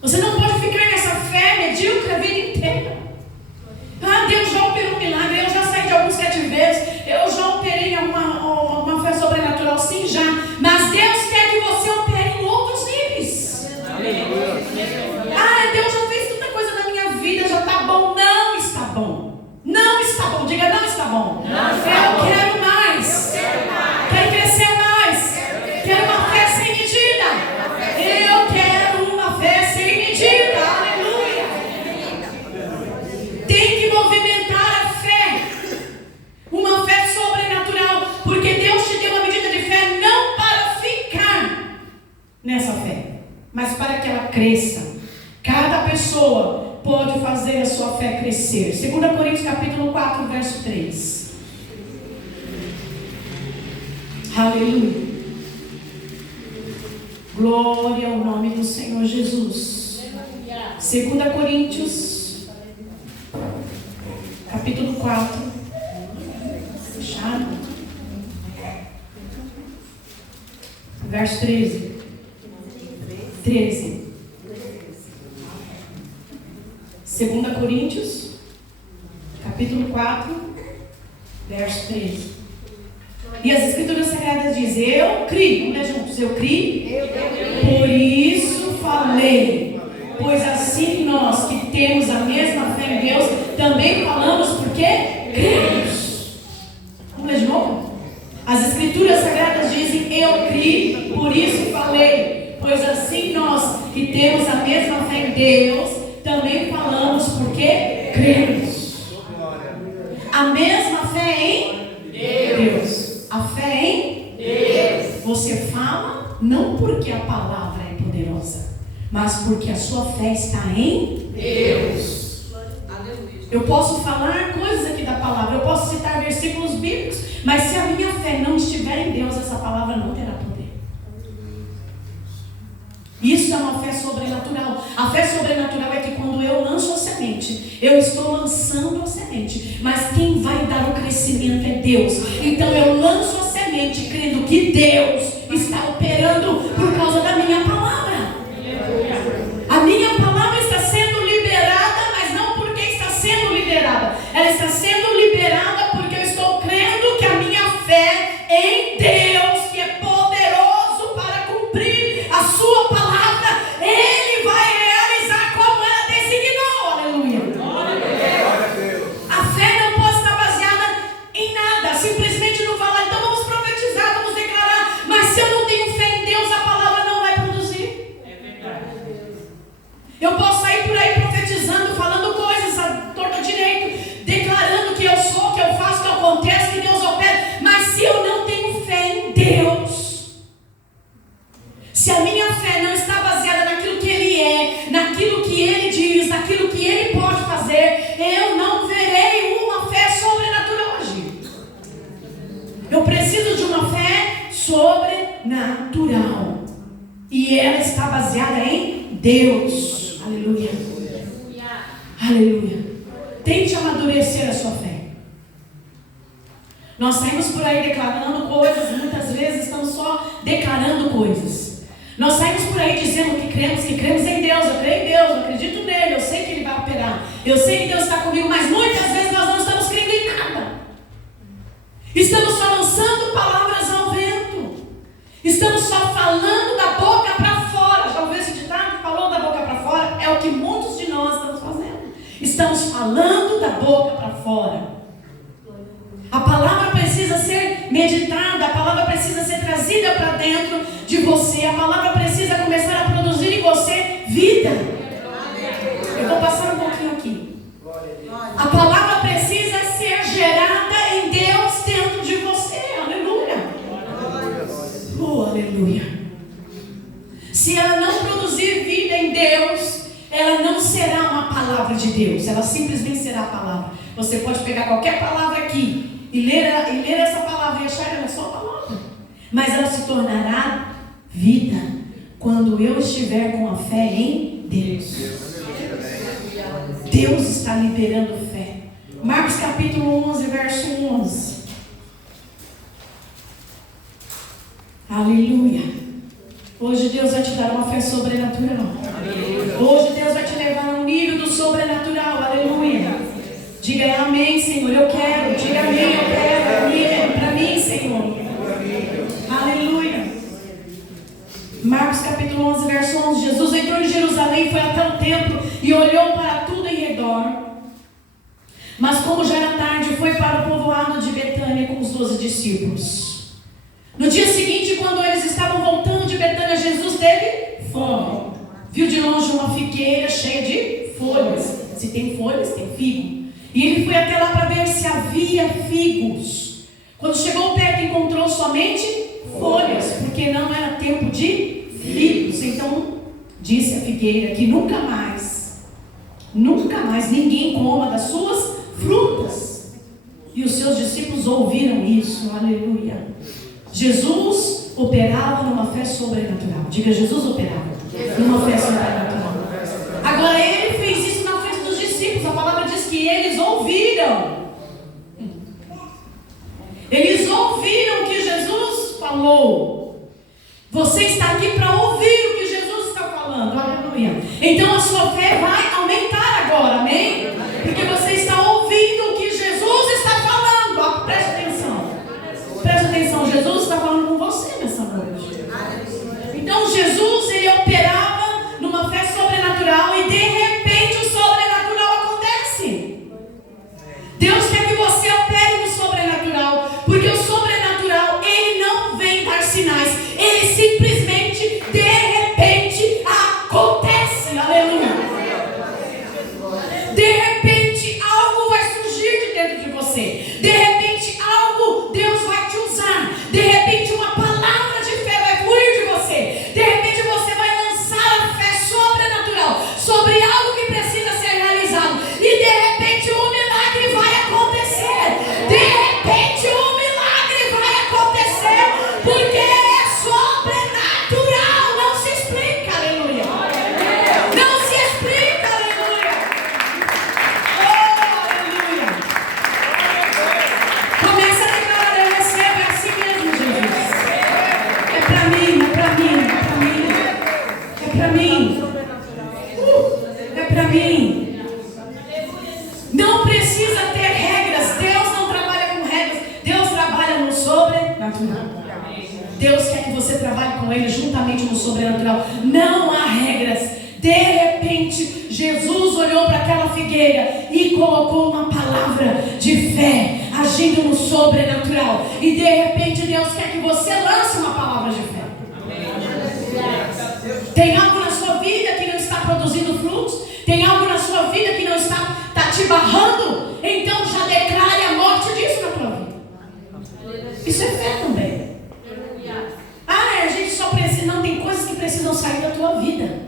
Você não pode ficar nessa fé medíocre a vida inteira. Ah, Deus já operou um milagre. Eu já saí de alguns cativeiros. Eu já operei em uma fé sobrenatural. Sim, já. Mas Deus quer que você opere em outros níveis. Ah, Deus já fez tanta coisa na minha vida. Já está bom. Não está bom. Não está bom. Diga, não está bom. Eu quero mais. Quero crescer mais. Quero uma fé sem medida. Eu quero uma fé sem medida. Aleluia. Tem que movimentar a fé. Uma fé sobrenatural. Porque Deus te deu uma medida de fé não para ficar nessa fé, mas para que ela cresça. Cada pessoa pode fazer a sua fé crescer. 2 Coríntios capítulo 4, verso 3. Aleluia. Glória ao nome do Senhor Jesus. 2 Coríntios capítulo 4. Fechado. Verso 13. 13. 2 Coríntios capítulo 4, verso 13. E as Escrituras Sagradas dizem: eu criei, vamos ler juntos, eu criei, por isso falei, pois assim nós que temos a mesma fé em Deus, também falamos porque cremos. Vamos ler de novo? As Escrituras Sagradas dizem: eu criei, por isso falei, pois assim nós que temos a mesma fé em Deus, também falamos porque cremos. A mesma fé em Deus. A fé em Deus. Você fala não porque a palavra é poderosa, mas porque a sua fé está em Deus. Eu posso falar coisas aqui da palavra, eu posso citar versículos bíblicos, mas se a minha fé não estiver em Deus, essa palavra não terá poder. Isso é uma fé sobrenatural. A fé sobrenatural é que quando eu lanço a semente, eu estou lançando a semente, mas quem vai dar o crescimento é Deus. Então eu lanço a semente crendo que Deus está operando por causa da minha palavra. A minha palavra está sendo liberada, mas não porque está sendo liberada. Ela está sendo liberada porque eu estou crendo que a minha fé em Deus, que é poderoso para cumprir a sua palavra, Ele vai realizar como ela designou. Aleluia. A fé não pode estar baseada em nada. Simplesmente não falar, então vamos profetizar, vamos declarar. Mas se eu não tenho fé em Deus, a palavra não vai produzir. É verdade. Eu posso sair por aí profetizando, falando coisas à torta direito, declarando que eu sou, que eu faço, que acontece, que Deus opera. Mas se eu não tenho fé em Deus, se a minha fé não está baseada naquilo que Ele é, naquilo que Ele diz, naquilo que Ele pode fazer, eu não verei uma fé sobrenatural agir. Eu preciso de uma fé sobrenatural. E ela está baseada em Deus. Aleluia. Aleluia. Tente amadurecer a sua fé. Nós saímos por aí declarando coisas, muitas vezes estamos só declarando coisas. Nós saímos por aí dizendo que cremos em Deus, eu creio em Deus, eu acredito nele, eu sei que Ele vai operar, eu sei que Deus está comigo, mas muitas vezes nós não estamos crendo em nada. Estamos só lançando palavras ao vento. Estamos só falando da boca para fora. Já ouviu esse ditado? Falou da boca para fora? É o que muitos de nós estamos fazendo. Estamos falando da boca para fora. A palavra precisa ser meditada, a palavra precisa ser trazida para dentro de você, a palavra precisa começar a produzir em você vida. Eu vou passar um pouquinho aqui. A palavra precisa ser gerada em Deus dentro de você. Aleluia. Oh, aleluia. Se ela não produzir vida em Deus, ela não será uma palavra de Deus, ela simplesmente será a palavra. Você pode pegar qualquer palavra aqui e ler essa palavra e achar que ela é só palavra, mas ela se tornará vida quando eu estiver com a fé em Deus. Deus está liberando fé. Marcos capítulo 11, verso 11. Aleluia. Hoje Deus vai te dar uma fé sobrenatural. Aleluia. Hoje Deus vai te levar a um nível do sobrenatural. Aleluia. Diga amém, Senhor, eu quero. Diga amém, eu quero. Para mim, Senhor. Aleluia. Marcos capítulo 11, verso 11. Jesus entrou em Jerusalém, foi até o templo e olhou para tudo em redor. Mas como já era tarde, foi para o povoado de Betânia com os 12 discípulos. No dia seguinte, quando eles estavam voltando de Betânia, Jesus teve fome. Viu de longe uma figueira cheia de folhas. Se tem folhas, tem figo. E ele foi até lá para ver se havia figos. Quando chegou perto, encontrou somente folhas, porque não era tempo de figos. Então, disse a figueira que nunca mais ninguém coma das suas frutas. E os seus discípulos ouviram isso. Aleluia. Jesus operava numa fé sobrenatural. Diga, Jesus operava numa fé sobrenatural. Agora ele fez isso na frente dos discípulos. A palavra diz que eles ouviram. Eles ouviram o que Jesus falou. Você está aqui para ouvir o que Jesus está falando. Aleluia. Então a sua fé vai aumentar agora. Amém? Porque você está ouvindo o que Jesus está falando. Preste atenção. Preste atenção. Jesus está falando com você nessa noite. Então Jesus, ele operava numa fé sobrenatural e de repente o sobrenatural acontece. Deus quer que você opere no sobrenatural, porque o sobrenatural, ele não vem dar sinais, ele simplesmente de repente acontece. Aleluia. De repente algo vai surgir de dentro de você. De repente algo Deus vai te usar. De repente uma palavra de fé vai fluir de você. De repente você vai lançar a fé sobrenatural sobre algo que precisa ser realizado. E de repente um milagre vai acontecer. De repente um milagre vai acontecer. Porque é sobrenatural. Não se explica, aleluia. Não se explica, aleluia. Oh, aleluia. Começa a declarar, eu recebo, é assim mesmo, Jesus. É para mim, é para mim, é para mim. É para mim. É para mim. Não precisa ter regras. Deus não trabalha com regras. Deus trabalha no sobrenatural. Deus quer que você trabalhe com Ele juntamente no sobrenatural. Não há regras. De repente, Jesus olhou para aquela figueira e colocou uma palavra de fé, agindo no sobrenatural. E de repente, Deus quer que você lance uma palavra de fé. Tem algo na sua vida que não está produzindo frutos? Tem algo na sua vida que não está te barrando? Então já declare a morte disso na tua vida. Isso é fé também. A gente só precisa. Não, tem coisas que precisam sair da tua vida.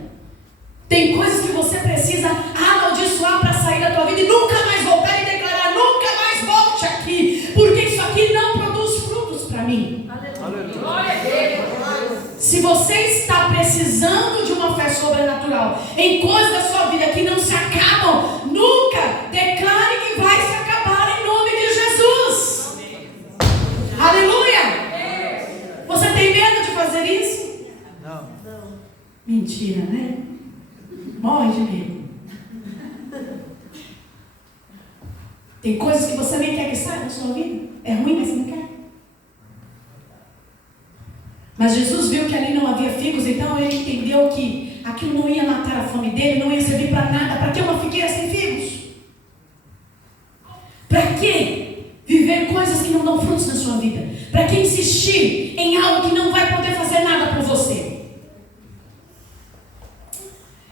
Tem coisas que você precisa amaldiçoar para sair da tua vida e nunca mais voltar e declarar: nunca mais volte aqui, porque isso aqui não produz frutos para mim. Se você está precisando de uma fé sobrenatural em coisas da sua vida que não se acabam, nunca declare que vai se acabar em nome de Jesus. Aleluia. Você tem medo de fazer isso? Não. Mentira, né? Morre de medo. Tem coisas que você nem quer que saia da sua vida. É ruim, mas você não quer. Mas Jesus viu que ali não havia figos, então ele entendeu que aquilo não ia matar a fome dele, não ia servir para nada. Para que uma figueira sem figos? Para que viver coisas que não dão frutos na sua vida? Para que insistir em algo que não vai poder fazer nada por você?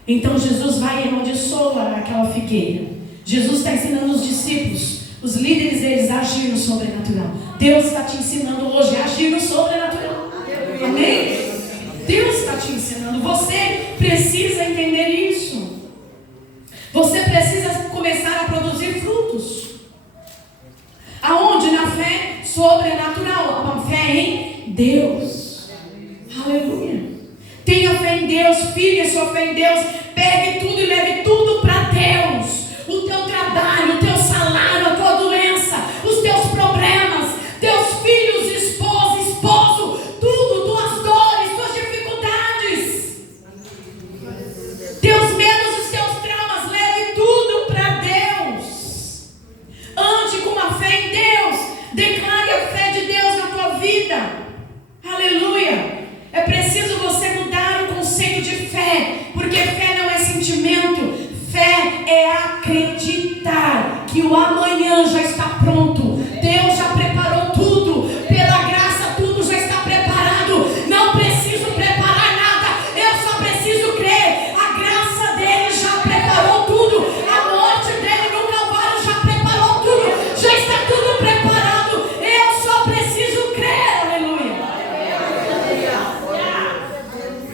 Então Jesus vai e amaldiçoa aquela figueira. Jesus está ensinando os discípulos, os líderes deles, a agir no sobrenatural. Deus está te ensinando hoje a agir no sobrenatural. Amém? Deus está te ensinando. Você precisa entender isso. Você precisa começar a produzir frutos. Aonde? Na fé sobrenatural. Uma fé em Deus. Aleluia. Tenha fé em Deus. Firme a sua fé em Deus. Pegue tudo e leve tudo para Deus. O amanhã já está pronto. Deus já preparou tudo. Pela graça, tudo já está preparado. Não preciso preparar nada. Eu só preciso crer. A graça dele já preparou tudo. A morte dele no Calvário já preparou tudo. Já está tudo preparado. Eu só preciso crer. Aleluia.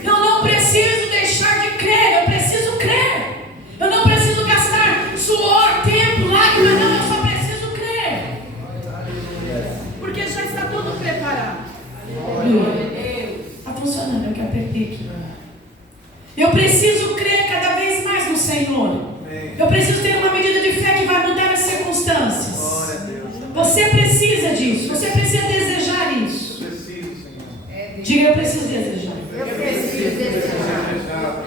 Eu não preciso deixar de crer. Eu preciso crer. Eu não preciso gastar suor, tempo, lágrimas. Não, eu só preciso crer. Porque já está tudo preparado. Está funcionando, eu que apertei aqui. Eu preciso crer cada vez mais no Senhor. Eu preciso ter uma medida de fé que vai mudar as circunstâncias. Você precisa disso. Você precisa desejar isso. Diga, eu preciso desejar. Eu preciso desejar.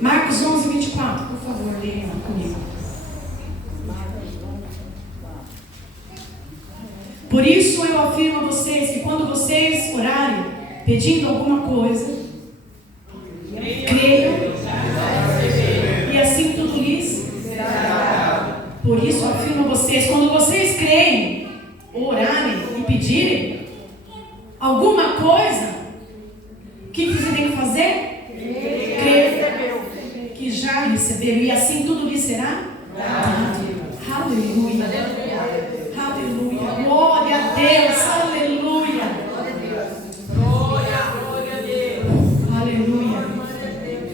Marcos 11, 24, por favor, leia comigo. Por isso eu afirmo a vocês que quando vocês orarem, pedindo alguma coisa, creiam, e assim tudo lhes. Por isso eu afirmo a vocês, quando vocês creem, orarem e pedirem alguma coisa, o que você tem que fazer? Crer que já receberam, e assim tudo lhes será dado. Aleluia. Aleluia. Glória a Deus. Aleluia. Aleluia.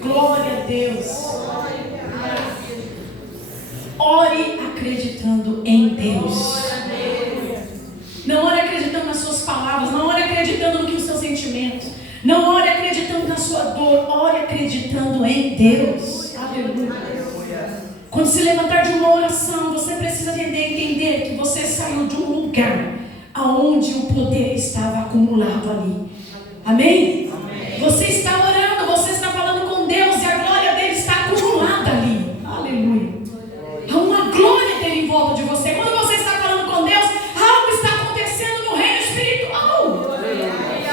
Glória a Deus. Ore acreditando em Deus. Não ore acreditando nas suas palavras. Não ore acreditando no que os seus sentimentos. Não ore acreditando na sua dor. Ore acreditando em Deus. Aleluia. Quando se levantar de uma oração, você precisa entender que você saiu de um lugar onde o poder estava acumulado ali. Amém? Você está orando, você está falando com Deus e a glória dele está acumulada ali. Aleluia. Há uma glória dele em volta de você. Quando você está falando com Deus, algo está acontecendo no reino espiritual.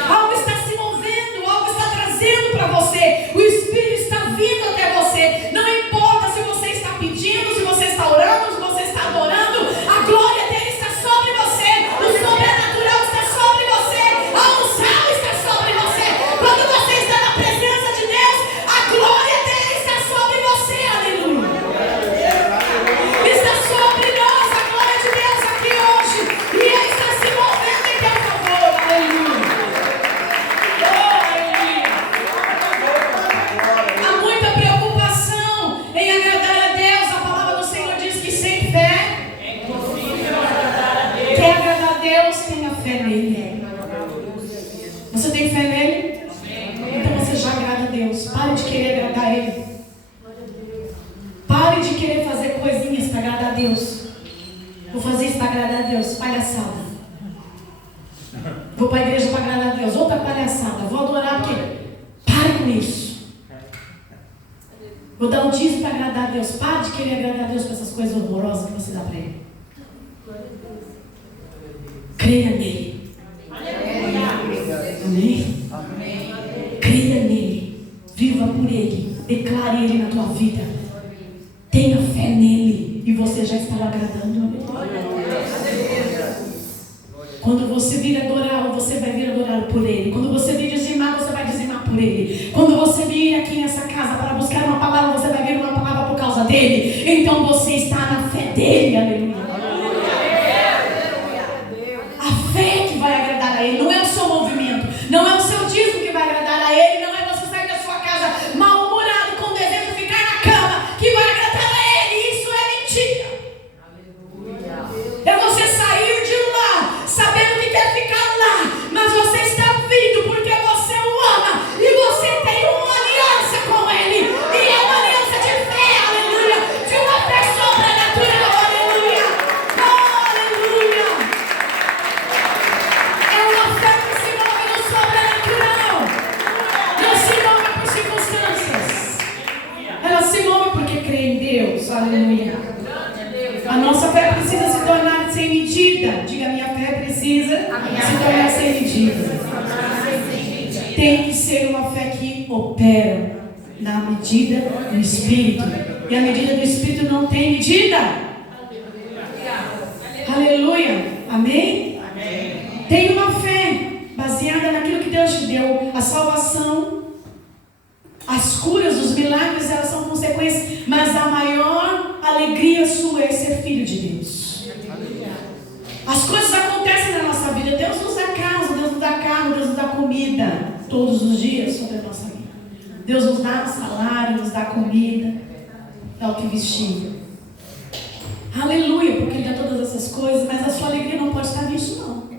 Algo está se movendo, algo está trazendo para você. O Espírito está vindo até você. Não importa se você está pedindo, se você está orando, se você está adorando, a glória dele está sobre você. O sobrenatural está sobre você. A unção está sobre você. Quando você está na presença de Deus, a glória dele está sobre você. Aleluia. Está sobre nós a glória de Deus aqui hoje. E ele está se movendo em teu favor. Aleluia. Há muita preocupação em agradar a Deus. A palavra do Senhor diz que sem fé, quer agradar a Deus, tenha fé nele. Você tem fé nele? Então você já agrada a Deus. Pare de querer agradar a ele. Pare de querer fazer coisinhas para agradar a Deus. Vou fazer isso para agradar a Deus. Palhaçada. Vou para a igreja para agradar a Deus. Outra palhaçada. Vou adorar porque... Pare com isso. Vou dar um dízimo para agradar a Deus. Pare de querer agradar a Deus com essas coisas horrorosas que você dá para ele. Creia nele. Amém? Creia nele. Viva por ele. Declare ele na tua vida. Tenha fé nele. E você já estará agradando. Quando você vir adorar, você vai vir adorar por ele. Quando você vir dizimar, você vai dizimar por ele. Quando você vir aqui nessa casa para buscar uma palavra, você vai vir uma palavra por causa dele. Então você está na fé dele. Aleluia. A fé que vai agradar a ele. Não é o seu movimento. Não é o seu dízimo que vai agradar a ele. Não é você sair da sua casa mal-humorado com desejo de ficar na cama que vai agradar a ele. Isso é mentira. É você sair de lá sabendo que quer ficar lá, mas você está vindo porque você o ama e você tem uma aliança com ele. E é uma aliança de fé, aleluia, de uma fé sobrenatural, aleluia, aleluia. É uma fé que se move no sobrenatural, não se move por circunstâncias, ela se move porque crê em Deus, aleluia. A nossa fé precisa se tornar sem medida. Diga, minha fé precisa se tornar sem medida. Tem que ser uma fé que opera na medida do Espírito. E a medida do Espírito não tem medida. As coisas acontecem na nossa vida. Deus nos dá casa, Deus nos dá carro, Deus nos dá comida todos os dias sobre a nossa vida. Deus nos dá salário, nos dá comida, dá o que vestir. Aleluia, porque Ele dá todas essas coisas, mas a sua alegria não pode estar nisso, não.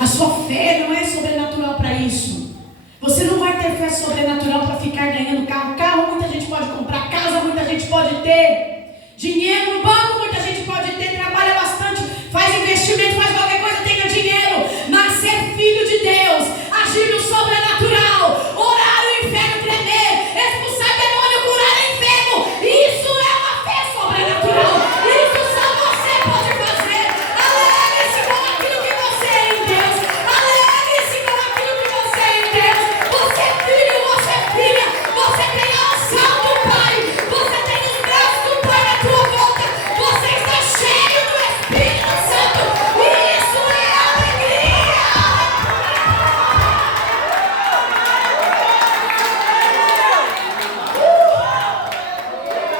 A sua fé não é sobrenatural para isso. Você não vai ter fé sobrenatural para ficar ganhando carro. Carro muita gente pode comprar, casa muita gente pode ter, dinheiro no banco muita gente pode ter, trabalha bastante, faz investimento, faz qualquer coisa, tenha dinheiro. Mas ser filho de Deus, agir no sobrenatural, orar o inferno tremer, expulsar demônio, curar enfermo, isso é uma fé sobrenatural. Isso só você pode fazer. Alegre-se com aquilo que você é em Deus. Alegre-se com aquilo que você é em Deus. Você é filho, você é filha. Você tem a unção do Pai. Você tem os braços do Pai na tua volta. Você está cheio do Espírito Santo. E isso é alegria.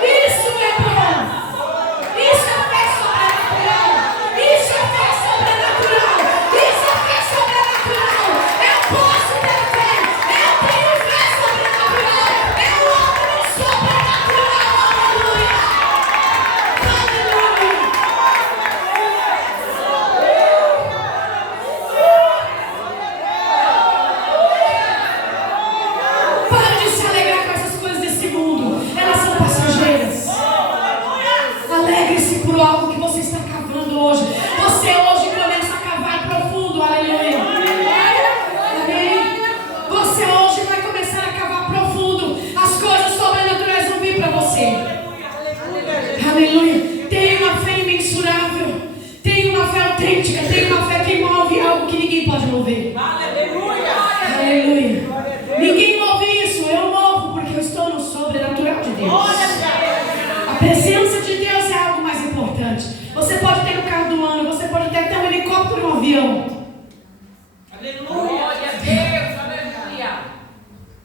Isso é bom. Isso é fé sobrenatural. Isso é fé sobrenatural. Isso é fé sobrenatural. Eu posso ter fé. Eu tenho fé sobrenatural. Eu amo no sobrenatural. Aleluia. Aleluia. Pare de se alegrar com essas coisas desse mundo. Elas são passageiras. Alegre-se por algo que você está cavando hoje. Você hoje começa a cavar profundo. Aleluia. Amém. Você hoje vai começar a cavar profundo. As coisas sobrenaturais vão vir para você. Aleluia. Tenha uma fé imensurável. Tenha uma fé autêntica. Tenha uma fé que move algo que ninguém pode mover. Aleluia. Ninguém move isso. Eu movo porque eu estou no sobrenatural de Deus. A presença de Deus é algo mais importante. Você pode ter o carro do ano, você pode ter até um helicóptero e um avião.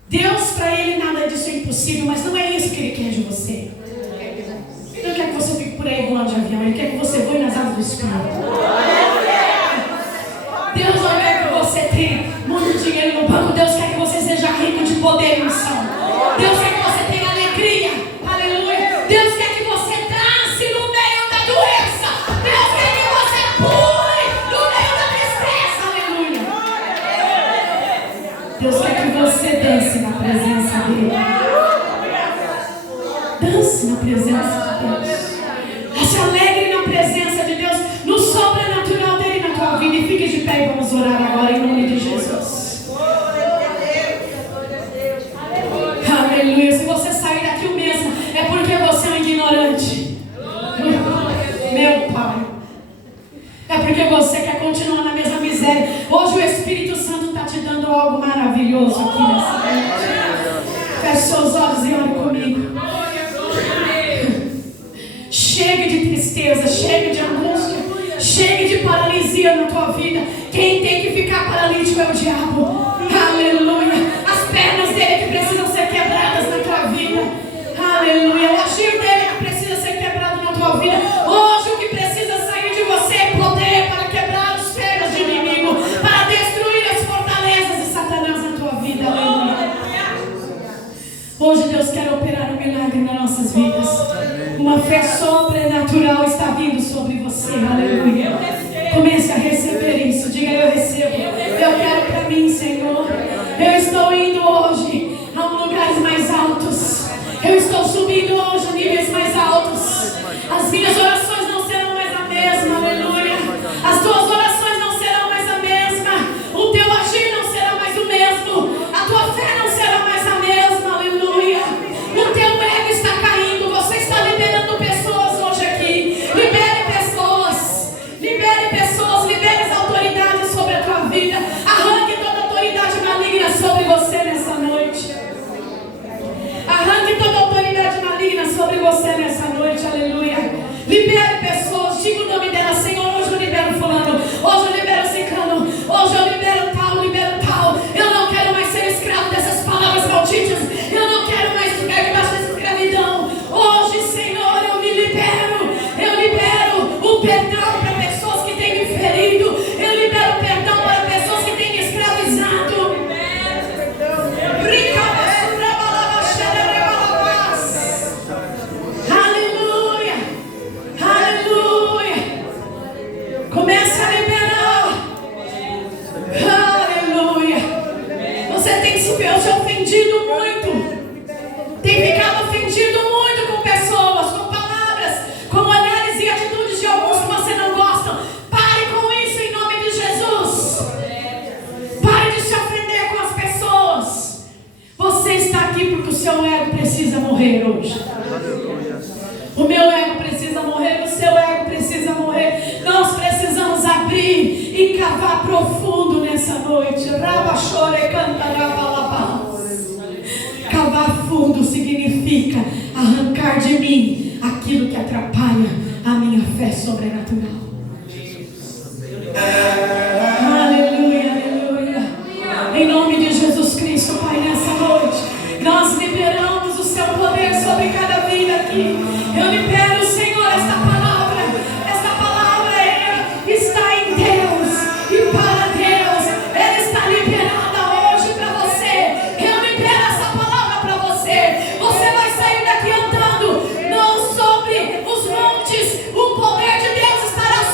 Deus, para Ele, nada disso é impossível, mas não é isso que Ele quer de você. Ele não quer que você fique por aí voando de avião, Ele quer que você voe nas asas do Espírito. Deus não quer que você tenha muito dinheiro no banco, Deus quer que você seja rico de poder e unção. Deus quer que você tenha alegria. Aleluia. Deus quer que você dance no meio da doença. Deus quer que você pule no meio da tristeza. Aleluia. Deus quer que você dance na presença dEle. Dance na presença de Deus. Se alegre na presença de Deus, no sobrenatural dEle na tua vida. E fique de pé e vamos orar agora em nome de Jesus. Aleluia. Se você sair daqui o mesmo, é porque você é um ignorante. Meu Pai. É porque você quer continuar na mesma miséria. Hoje o Espírito Santo está te dando algo maravilhoso aqui nessa noite. Feche seus olhos e ore comigo. Chega de tristeza, chega de angústia, chega de paralisia na tua vida. Quem tem que ficar paralítico é o diabo. Aleluia. As pernas dele que precisam ser quebradas na tua vida. Aleluia. O agir dele que precisa ser quebrado na tua vida. Hoje o que precisa sair de você é poder para quebrar os ferros de inimigo, para destruir as fortalezas de Satanás na tua vida. Aleluia. Hoje Deus quer operar um milagre nas nossas vidas. Uma fé sobrenatural está vindo sobre você. Aleluia. Comece a receber isso. Diga: eu recebo. Eu quero para mim, Senhor. ofendido muito. Tem ficado ofendido muito com pessoas, com palavras, com olhares e atitudes de alguns que você não gosta. Pare com isso em nome de Jesus. Pare de se ofender com as pessoas. Você está aqui porque o seu ego precisa morrer hoje. O meu ego precisa morrer, o seu ego precisa morrer. Nós precisamos abrir e cavar profundo nessa noite. Cavar fundo significa arrancar de mim aquilo que atrapalha a minha fé sobrenatural. Aleluia, aleluia. Em nome de Jesus Cristo, Pai, nessa noite nós liberamos o seu poder sobre cada vida aqui. Eu libero, Senhor, esta palavra está em Deus e para Deus. Ela está liberada hoje para você. Eu libero essa palavra para você. Você vai sair daqui andando, não sobre os montes. O poder de Deus estará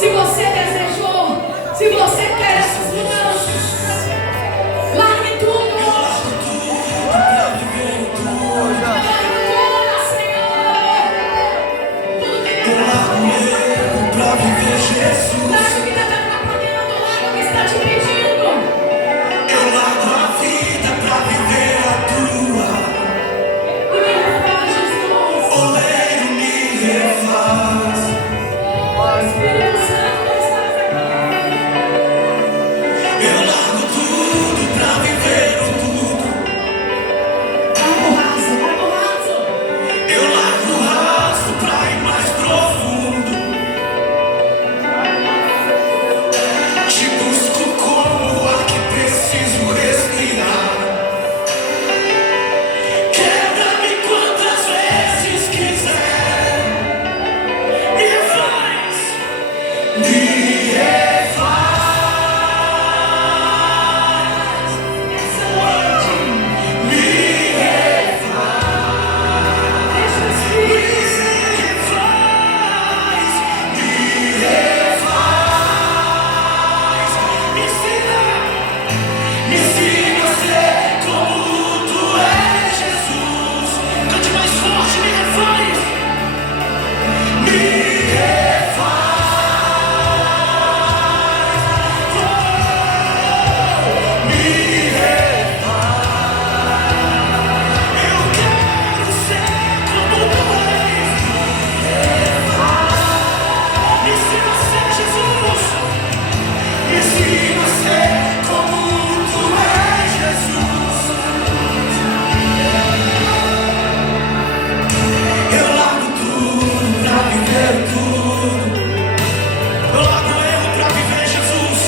Se você desejou, se você quer essas mudanças, largue tudo hoje. Largue tudo, Senhor. Tudo que está Pra viver Jesus. larga o que está te atrapalhando, larga o que está te pedindo. Eu largo a vida pra viver a tua. E me refaz, Jesus. Oleiro me refaz. Espírito Santo está aqui. Eu largo tudo pra viver o tudo. Larga o raso, larga o raso. Eu largo o raso pra ir mais profundo. Te busco como o ar que preciso respirar. Quebra-me quantas vezes quiser. Me refaz. Me refaz. Essa noite, Me refaz. deixa o Espírito Santo. Me refaz. Me ensina a ser como tu és, Jesus. Cante mais forte, me refaz. Me refaz. Me refaz. Eu quero ser como tu és. Me ensina a ser, Jesus. Me ensina a ser como tu és, Jesus. Eu largo tudo pra viver tudo. Eu largo o erro pra viver Jesus.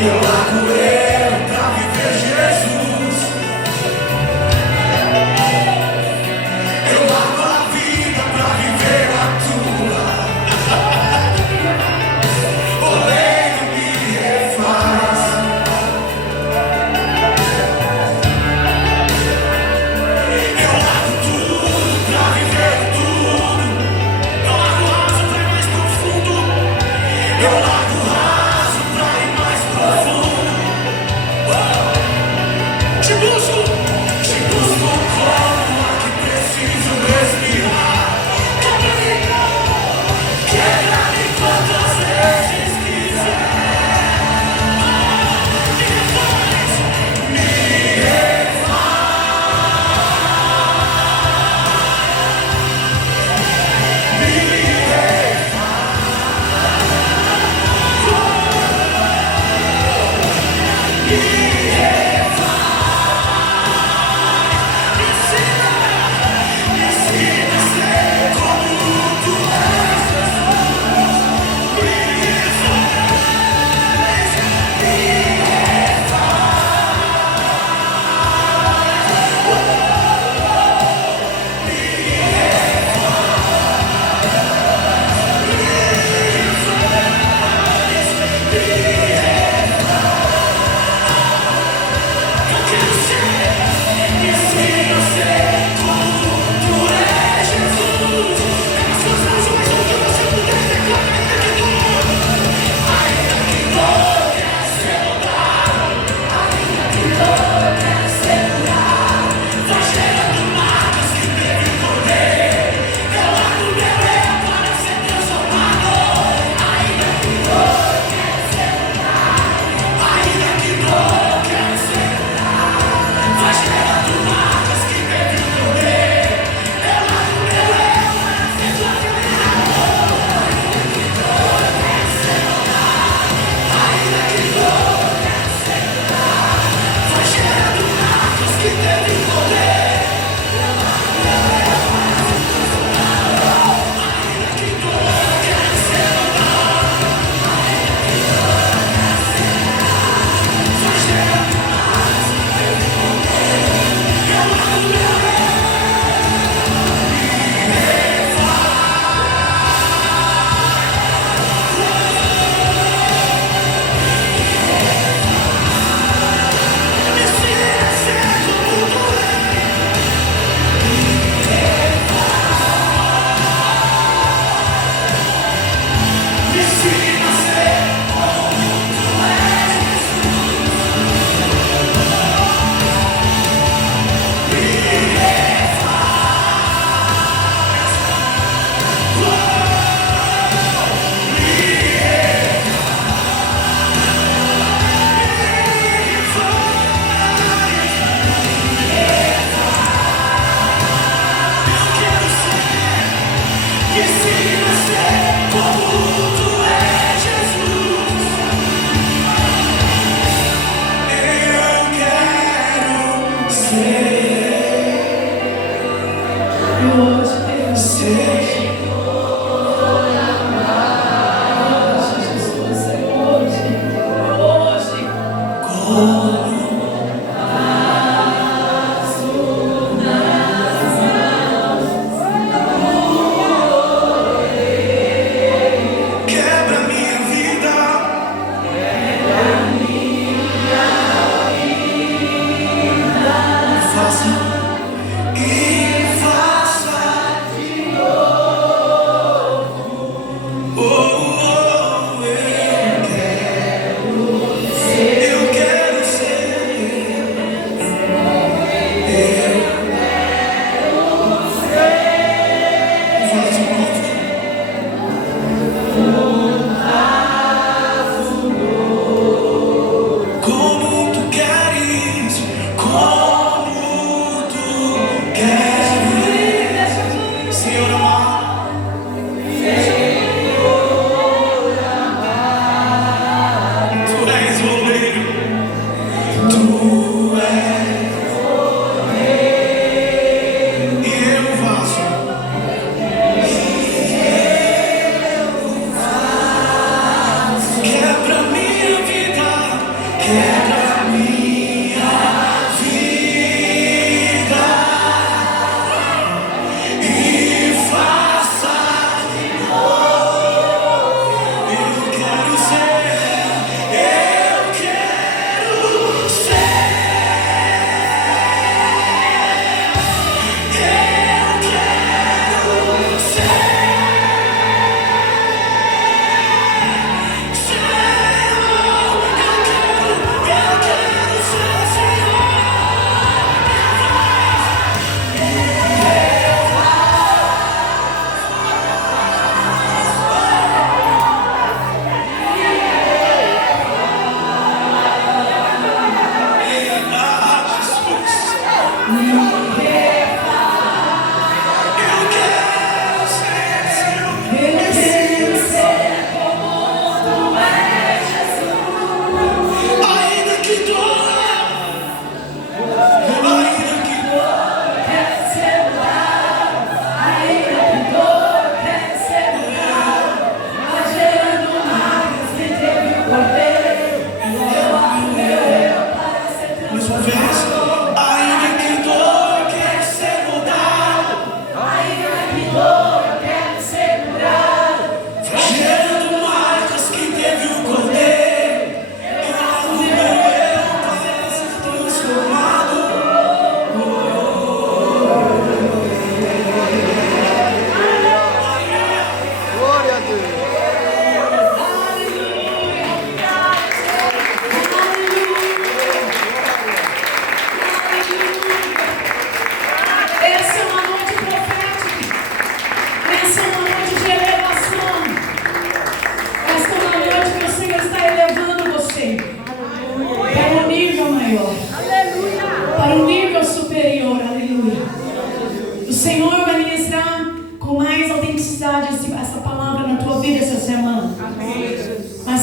Eu largo o erro pra viver Jesus. Eu largo a vida pra viver a tua. Oleiro me refaz. Eu largo tudo pra viver tudo. Eu largo o raso pra ir mais profundo. Eu largo o raso pra ir mais profundo.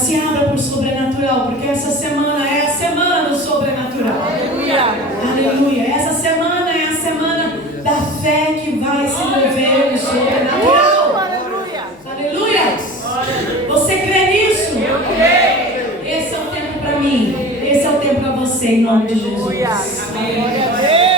se abra para o sobrenatural, porque essa semana é a semana do sobrenatural. Aleluia. Aleluia. Essa semana é a semana da fé que vai se mover no sobrenatural. Aleluia. Aleluia. Você crê nisso? Eu creio. Esse é o tempo para mim. Esse é o tempo para você, em nome de Jesus. Aleluia.